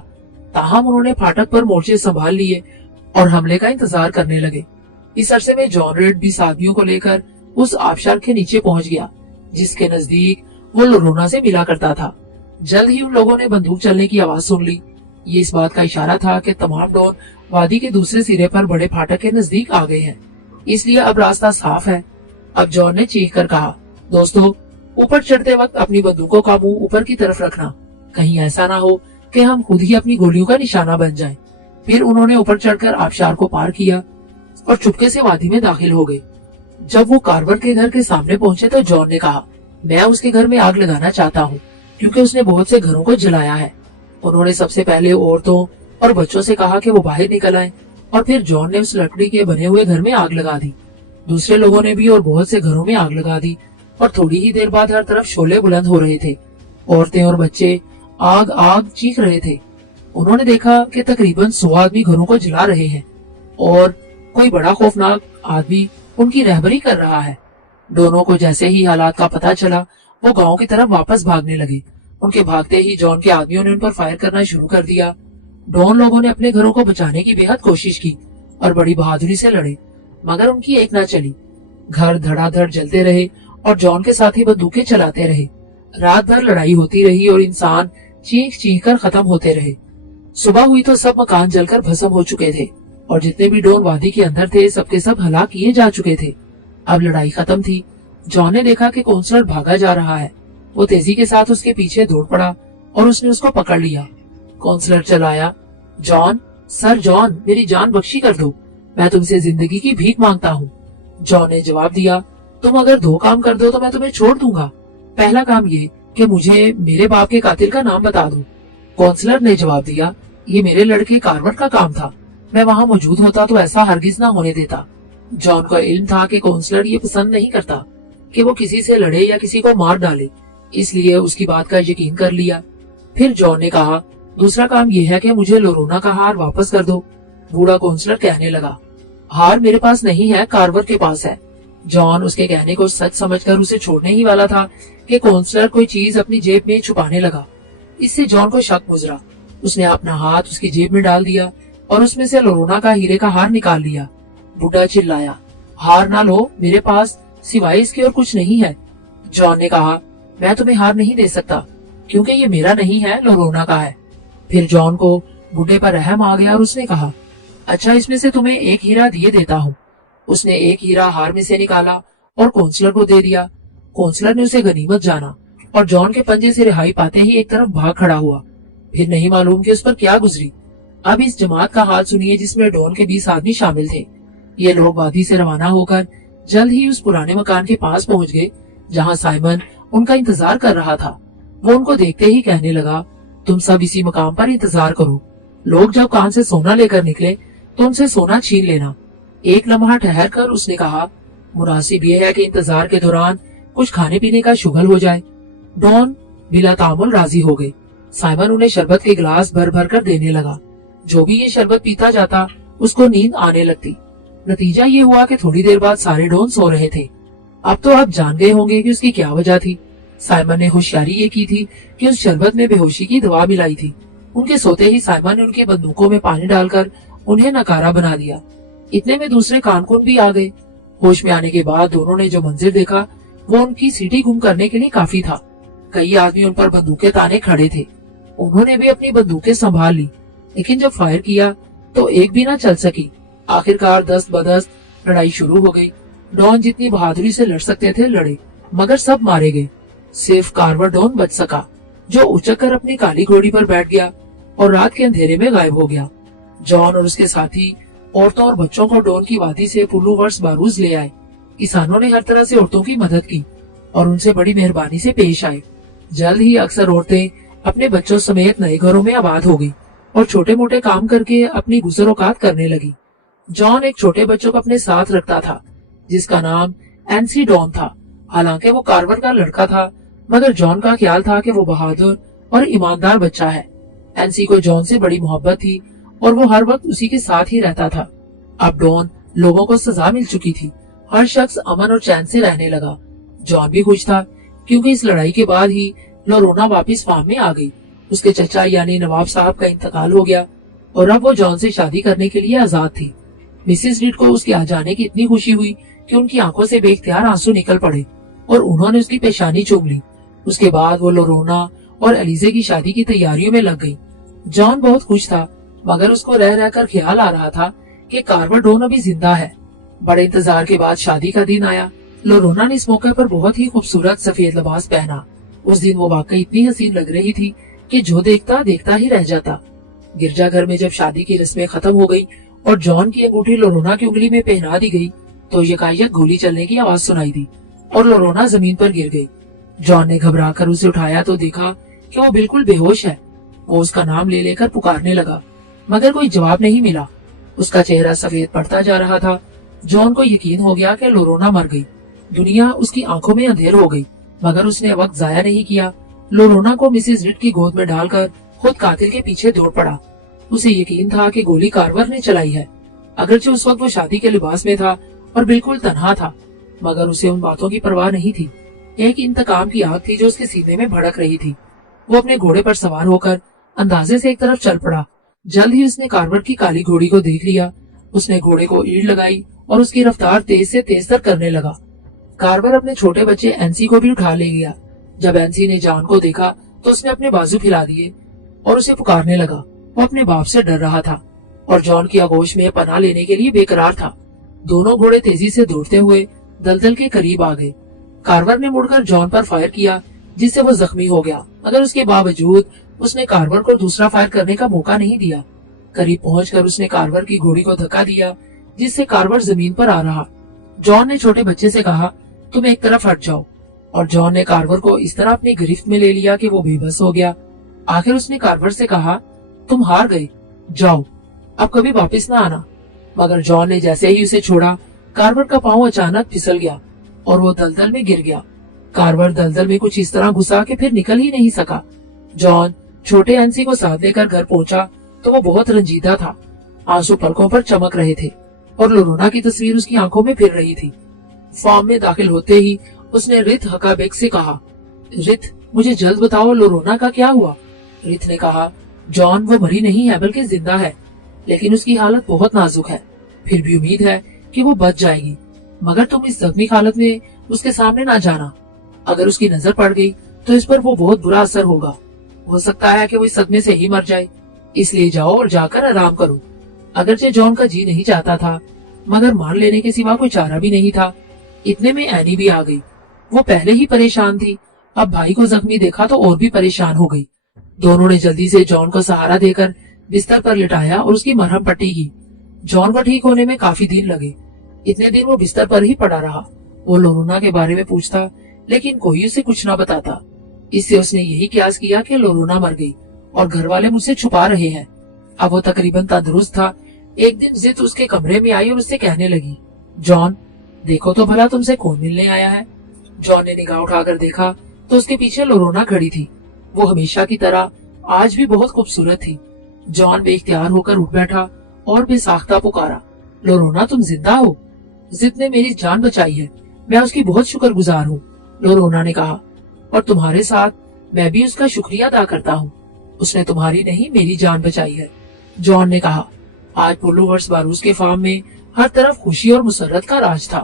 ताहम उन्होंने फाटक पर मोर्चे संभाल लिए और हमले का इंतजार करने लगे। इस अरसे में जॉन रेड 20 आदमियों को लेकर उस आबशार के नीचे पहुंच गया, जिसके नजदीक वो लोरोना से मिला करता था। जल्द ही उन लोगों ने बंदूक चलने की आवाज सुन ली। ये इस बात का इशारा था कि तमाम डॉन वादी के दूसरे सिरे पर बड़े फाटक के नजदीक आ गए हैं, इसलिए अब रास्ता साफ है। अब जॉन ने चीख कर कहा, दोस्तों, ऊपर चढ़ते वक्त अपनी बंदूकों का मुंह ऊपर की तरफ रखना, कहीं ऐसा ना हो कि हम खुद ही अपनी गोलियों का निशाना बन जाएं। फिर उन्होंने ऊपर चढ़कर आबशार को पार किया और चुपके से वादी में दाखिल हो गए। जब वो कार्वर के घर के सामने पहुंचे तो जॉन ने कहा, मैं उसके घर में आग लगाना चाहता हूँ, क्योंकि उसने बहुत से घरों को जलाया है। उन्होंने सबसे पहले औरतों और बच्चों से कहा कि वो बाहर निकल आए, और फिर जॉन ने उस लकड़ी के बने हुए घर में आग लगा दी। दूसरे लोगों ने भी और बहुत से घरों में आग लगा दी, और थोड़ी ही देर बाद हर तरफ शोले बुलंद हो रहे थे। औरतें और बच्चे आग आग चीख रहे थे। उन्होंने देखा कि तकरीबन 100 आदमी घरों को जला रहे हैं और कोई बड़ा खौफनाक आदमी उनकी रहबरी कर रहा है। दोनों को जैसे ही हालात का पता चला वो गांव की तरफ वापस भागने लगे। उनके भागते ही जॉन के आदमियों ने उन पर फायर करना शुरू कर दिया। डॉन लोगों ने अपने घरों को बचाने की बेहद कोशिश की और बड़ी बहादुरी से लड़े, मगर उनकी एक ना चली। घर धड़ाधड़ जलते रहे और जॉन के साथी बंदूकें चलाते रहे। रात भर लड़ाई होती रही और इंसान चीख चीख कर खत्म होते रहे। सुबह हुई तो सब मकान जलकर भस्म हो चुके थे और जितने भी डोन वादी के अंदर थे सबके सब हलाक किए जा चुके थे। अब लड़ाई खत्म थी। जॉन ने देखा कि काउंसलर भागा जा रहा है। वो तेजी के साथ उसके पीछे दौड़ पड़ा और उसने उसको पकड़ लिया। काउंसलर चलाया, जॉन, सर जॉन, मेरी जान बख्शी कर दो, मैं तुमसे जिंदगी की भीख मांगता हूँ। जॉन ने जवाब दिया, तुम अगर 2 काम कर दो तो मैं तुम्हें छोड़ दूंगा। पहला काम ये कि मुझे मेरे बाप के कातिल का नाम बता दो। काउंसलर ने जवाब दिया, ये मेरे लड़के कार्वर का काम था, मैं वहाँ मौजूद होता तो ऐसा हरगिज ना होने देता। जॉन को इल्म था कि काउंसलर ये पसंद नहीं करता कि वो किसी से लड़े या किसी को मार डाले, इसलिए उसकी बात का यकीन कर लिया। फिर जॉन ने कहा, दूसरा काम यह है कि मुझे लोरोना का हार वापस कर दो। बूढ़ा काउंसलर कहने लगा, हार मेरे पास नहीं है, कार्वर के पास है। जॉन उसके कहने को सच समझकर उसे छोड़ने ही वाला था कि काउंसलर कोई चीज अपनी जेब में छुपाने लगा। इससे जॉन को शक गुजरा। उसने अपना हाथ उसकी जेब में डाल दिया और उसमें से लोरोना का हीरे का हार निकाल लिया। बुढ़ा चिल्लाया, हार ना लो, मेरे पास सिवाय इसके और कुछ नहीं है। जॉन ने कहा, मैं तुम्हें हार नहीं दे सकता क्योंकि ये मेरा नहीं है, लोरोना का है। फिर जॉन को बुढ़े पर रहम आ गया और उसने कहा, अच्छा, इसमें से तुम्हें एक हीरा दिए देता हूँ। उसने एक हीरा हार में से निकाला और काउंसलर को दे दिया। काउंसलर ने उसे गनीमत जाना और जॉन के पंजे से रिहाई पाते ही एक तरफ भाग खड़ा हुआ। फिर नहीं मालूम कि उस पर क्या गुजरी। अब इस जमात का हाल सुनिए जिसमें डॉन के 20 आदमी शामिल थे। ये लोग वादी से रवाना होकर जल्द ही उस पुराने मकान के पास पहुंच गए जहां साइमन उनका इंतजार कर रहा था। वो उनको देखते ही कहने लगा, तुम सब इसी मकाम पर इंतजार करो। लोग जब कान से सोना लेकर निकले तो उनसे सोना छीन लेना। एक लम्हा ठहर कर उसने कहा, मुनासिब ये है कि इंतजार के दौरान कुछ खाने पीने का शुगल हो जाए। डॉन बिला तामुल राजी हो गए। साइमन उन्हें शरबत के गिलास भर भर कर देने लगा। जो भी ये शरबत पीता जाता उसको नींद आने लगती। नतीजा ये हुआ कि थोड़ी देर बाद सारे डॉन सो रहे थे। अब तो आप जान गए होंगे कि उसकी क्या वजह थी। साइमन ने होशियारी ये की थी कि उस शरबत में बेहोशी की दवा मिलाई थी। उनके सोते ही साइमन ने उनकी बंदूकों में पानी डालकर उन्हें नकारा बना दिया। इतने में दूसरे कानकुन भी आ गए। होश में आने के बाद दोनों ने जो मंजिल देखा वो उनकी सीटी गुम करने के लिए काफी था। कई आदमी उन पर बंदूकें ताने खड़े थे। उन्होंने भी अपनी बंदूकें संभाल ली, लेकिन जब फायर किया तो एक भी ना चल सकी। आखिरकार दस्त बदस्त लड़ाई शुरू हो गई। डॉन जितनी बहादुरी से लड़ सकते थे लड़े, मगर सब मारे गए। सिर्फ कार्वर डॉन बच सका, जो उचक कर अपनी काली घोड़ी पर बैठ गया और रात के अंधेरे में गायब हो गया। जॉन और उसके साथी औरतों और बच्चों को डॉन की वादी से पुल्लू वर्ष बारूद ले आए। किसानों ने हर तरह से औरतों की मदद की और उनसे बड़ी मेहरबानी से पेश आए। जल्द ही अक्सर औरतें अपने बच्चों समेत नए घरों में आबाद हो गई और छोटे मोटे काम करके अपनी गुजर-औकात करने लगी। जॉन एक छोटे बच्चों को अपने साथ रखता था जिसका नाम एनसी डॉन था। हालांकि वो कार्वर का लड़का था, मगर जॉन का ख्याल था कि वो बहादुर और ईमानदार बच्चा है। एनसी को जॉन से बड़ी मोहब्बत थी और वो हर वक्त उसी के साथ ही रहता था। अब डॉन लोगों को सजा मिल चुकी थी। हर शख्स अमन और चैन से रहने लगा। जॉन भी खुश था क्योंकि इस लड़ाई के बाद ही लोरोना वापस फार्म में आ गई। उसके चचा यानी नवाब साहब का इंतकाल हो गया और अब वो जॉन से शादी करने के लिए आजाद थी। मिसेस रीड को उसके आ जाने की इतनी खुशी हुई कि उनकी आंखों से बेख्तियार आंसू निकल पड़े और उन्होंने उसकी पेशानी चूम ली। उसके बाद वो लोरोना और एलिजे की शादी की तैयारियों में लग गई। जॉन बहुत खुश था, मगर उसको रह रहकर ख्याल आ रहा था कि कार्वर डॉन अभी जिंदा है। बड़े इंतजार के बाद शादी का दिन आया। लोरोना ने इस मौके पर बहुत ही खूबसूरत सफेद लिबास पहना। उस दिन वो वाकई इतनी हसीन लग रही थी कि जो देखता देखता ही रह जाता। गिरजाघर में जब शादी की रस्में खत्म हो गई और जॉन की अंगूठी लोरोना की उंगली में पहना दी गई तो यकायक गोली चलने की आवाज सुनाई दी और लोरोना जमीन पर गिर गई। जॉन ने घबरा कर उसे उठाया तो देखा कि वो बिल्कुल बेहोश है। वो उसका नाम ले लेकर पुकारने लगा, मगर कोई जवाब नहीं मिला। उसका चेहरा सफेद पड़ता जा रहा था। जॉन को यकीन हो गया कि लोरोना मर गई। दुनिया उसकी आंखों में अंधेर हो गई, मगर उसने वक्त जाया नहीं किया। लोरोना को मिसेस रिड की गोद में डालकर खुद कातिल के पीछे दौड़ पड़ा। उसे यकीन था कि गोली कार्वर ने चलाई है। अगरचे उस वक्त वो शादी के लिबास में था और बिल्कुल तन्हा था, मगर उसे उन बातों की परवाह नहीं थी। एक इंतकाम की आग थी जो उसके सीने में भड़क रही थी। वो अपने घोड़े पर सवार होकर अंदाजे से एक तरफ चल पड़ा। जल्द ही उसने कार्वर की काली घोड़ी को देख लिया। उसने घोड़े को ईड़ लगाई और उसकी रफ्तार तेज से तेज तर करने लगा। कार्वर अपने छोटे बच्चे एनसी को भी उठा ले गया। जब एनसी ने जॉन को देखा तो उसने अपने बाजू फैला दिए और उसे पुकारने लगा, وہ اپنے باپ سے ڈر رہا تھا اور جان کی آغوش میں پناہ لینے کے لیے بے قرار تھا۔ دونوں گھوڑے تیزی سے دوڑتے ہوئے دلدل کے قریب آ گئے۔ کارور نے مڑ کر جان پر فائر کیا جس سے وہ زخمی ہو گیا، مگر اس کے باوجود اس نے کارور کو دوسرا فائر کرنے کا موقع نہیں دیا۔ قریب پہنچ کر اس نے کارور کی گھوڑی کو دھکا دیا جس سے کارور زمین پر آ رہا۔ جان نے چھوٹے بچے سے کہا، تم ایک طرف ہٹ جاؤ، اور جان نے کارور کو اس طرح اپنی گرفت میں لے لیا کہ وہ بے بس ہو گیا۔ آخر اس نے کارور سے کہا، تم ہار گئے، جاؤ، اب کبھی واپس نہ آنا۔ مگر جان نے جیسے ہی اسے چھوڑا، کارور کا پاؤں اچانک پھسل گیا اور وہ دلدل میں گر گیا۔ کارور دلدل میں کچھ اس طرح گھسا کہ پھر نکل ہی نہیں سکا۔ جان چھوٹے ہنسی کو ساتھ لے کر گھر پہنچا تو وہ بہت رنجیدہ تھا۔ آنسو پلکوں پر چمک رہے تھے اور لورونا کی تصویر اس کی آنکھوں میں پھر رہی تھی۔ فارم میں داخل ہوتے ہی اس نے رت ہکا بیگ سے کہا، رت، مجھے جلد بتاؤ لورونا کا کیا ہوا؟ رت نے کہا، جان وہ مری نہیں ہے بلکہ زندہ ہے، لیکن اس کی حالت بہت نازک ہے، پھر بھی امید ہے کہ وہ بچ جائے گی، مگر تم اس زخمی حالت میں اس کے سامنے نہ جانا۔ اگر اس کی نظر پڑ گئی تو اس پر وہ بہت برا اثر ہوگا، ہو سکتا ہے کہ وہ اس صدمے سے ہی مر جائے، اس لیے جاؤ اور جا کر آرام کرو۔ اگرچہ جان کا جی نہیں چاہتا تھا، مگر مان لینے کے سوا کوئی چارہ بھی نہیں تھا۔ اتنے میں اینی بھی آ گئی۔ وہ پہلے ہی پریشان تھی، اب بھائی کو زخمی دیکھا تو اور بھی پریشان ہو گئی۔ دونوں نے جلدی سے جان کو سہارا دے کر بستر پر لٹایا اور اس کی مرہم پٹی کی۔ جان کو ٹھیک ہونے میں کافی دن لگے۔ اتنے دن وہ بستر پر ہی پڑا رہا۔ وہ لورونا کے بارے میں پوچھتا لیکن کوئی اسے کچھ نہ بتاتا۔ اس سے اس نے یہی قیاس کیا کہ لورونا مر گئی اور گھر والے مجھ سے چھپا رہے ہیں۔ اب وہ تقریباً تندرست تھا۔ ایک دن زد اس کے کمرے میں آئی اور اس سے کہنے لگی، جان، دیکھو تو بھلا تم سے کون ملنے آیا ہے۔ جان نے نگاہ اٹھا کر دیکھا تو اس کے پیچھے لورونا کھڑی تھی۔ وہ ہمیشہ کی طرح آج بھی بہت خوبصورت تھی۔ جان بے اختیار ہو کر اٹھ بیٹھا اور بے ساختہ پکارا، لورونا تم زندہ ہو؟ زد نے میری جان بچائی ہے، میں اس کی بہت شکر گزار ہوں۔ لورونا نے کہا، اور تمہارے ساتھ میں بھی اس کا شکریہ ادا کرتا ہوں، اس نے تمہاری نہیں میری جان بچائی ہے۔ جان نے کہا، آج پولو ورس باروس کے فارم میں ہر طرف خوشی اور مسرت کا راج تھا۔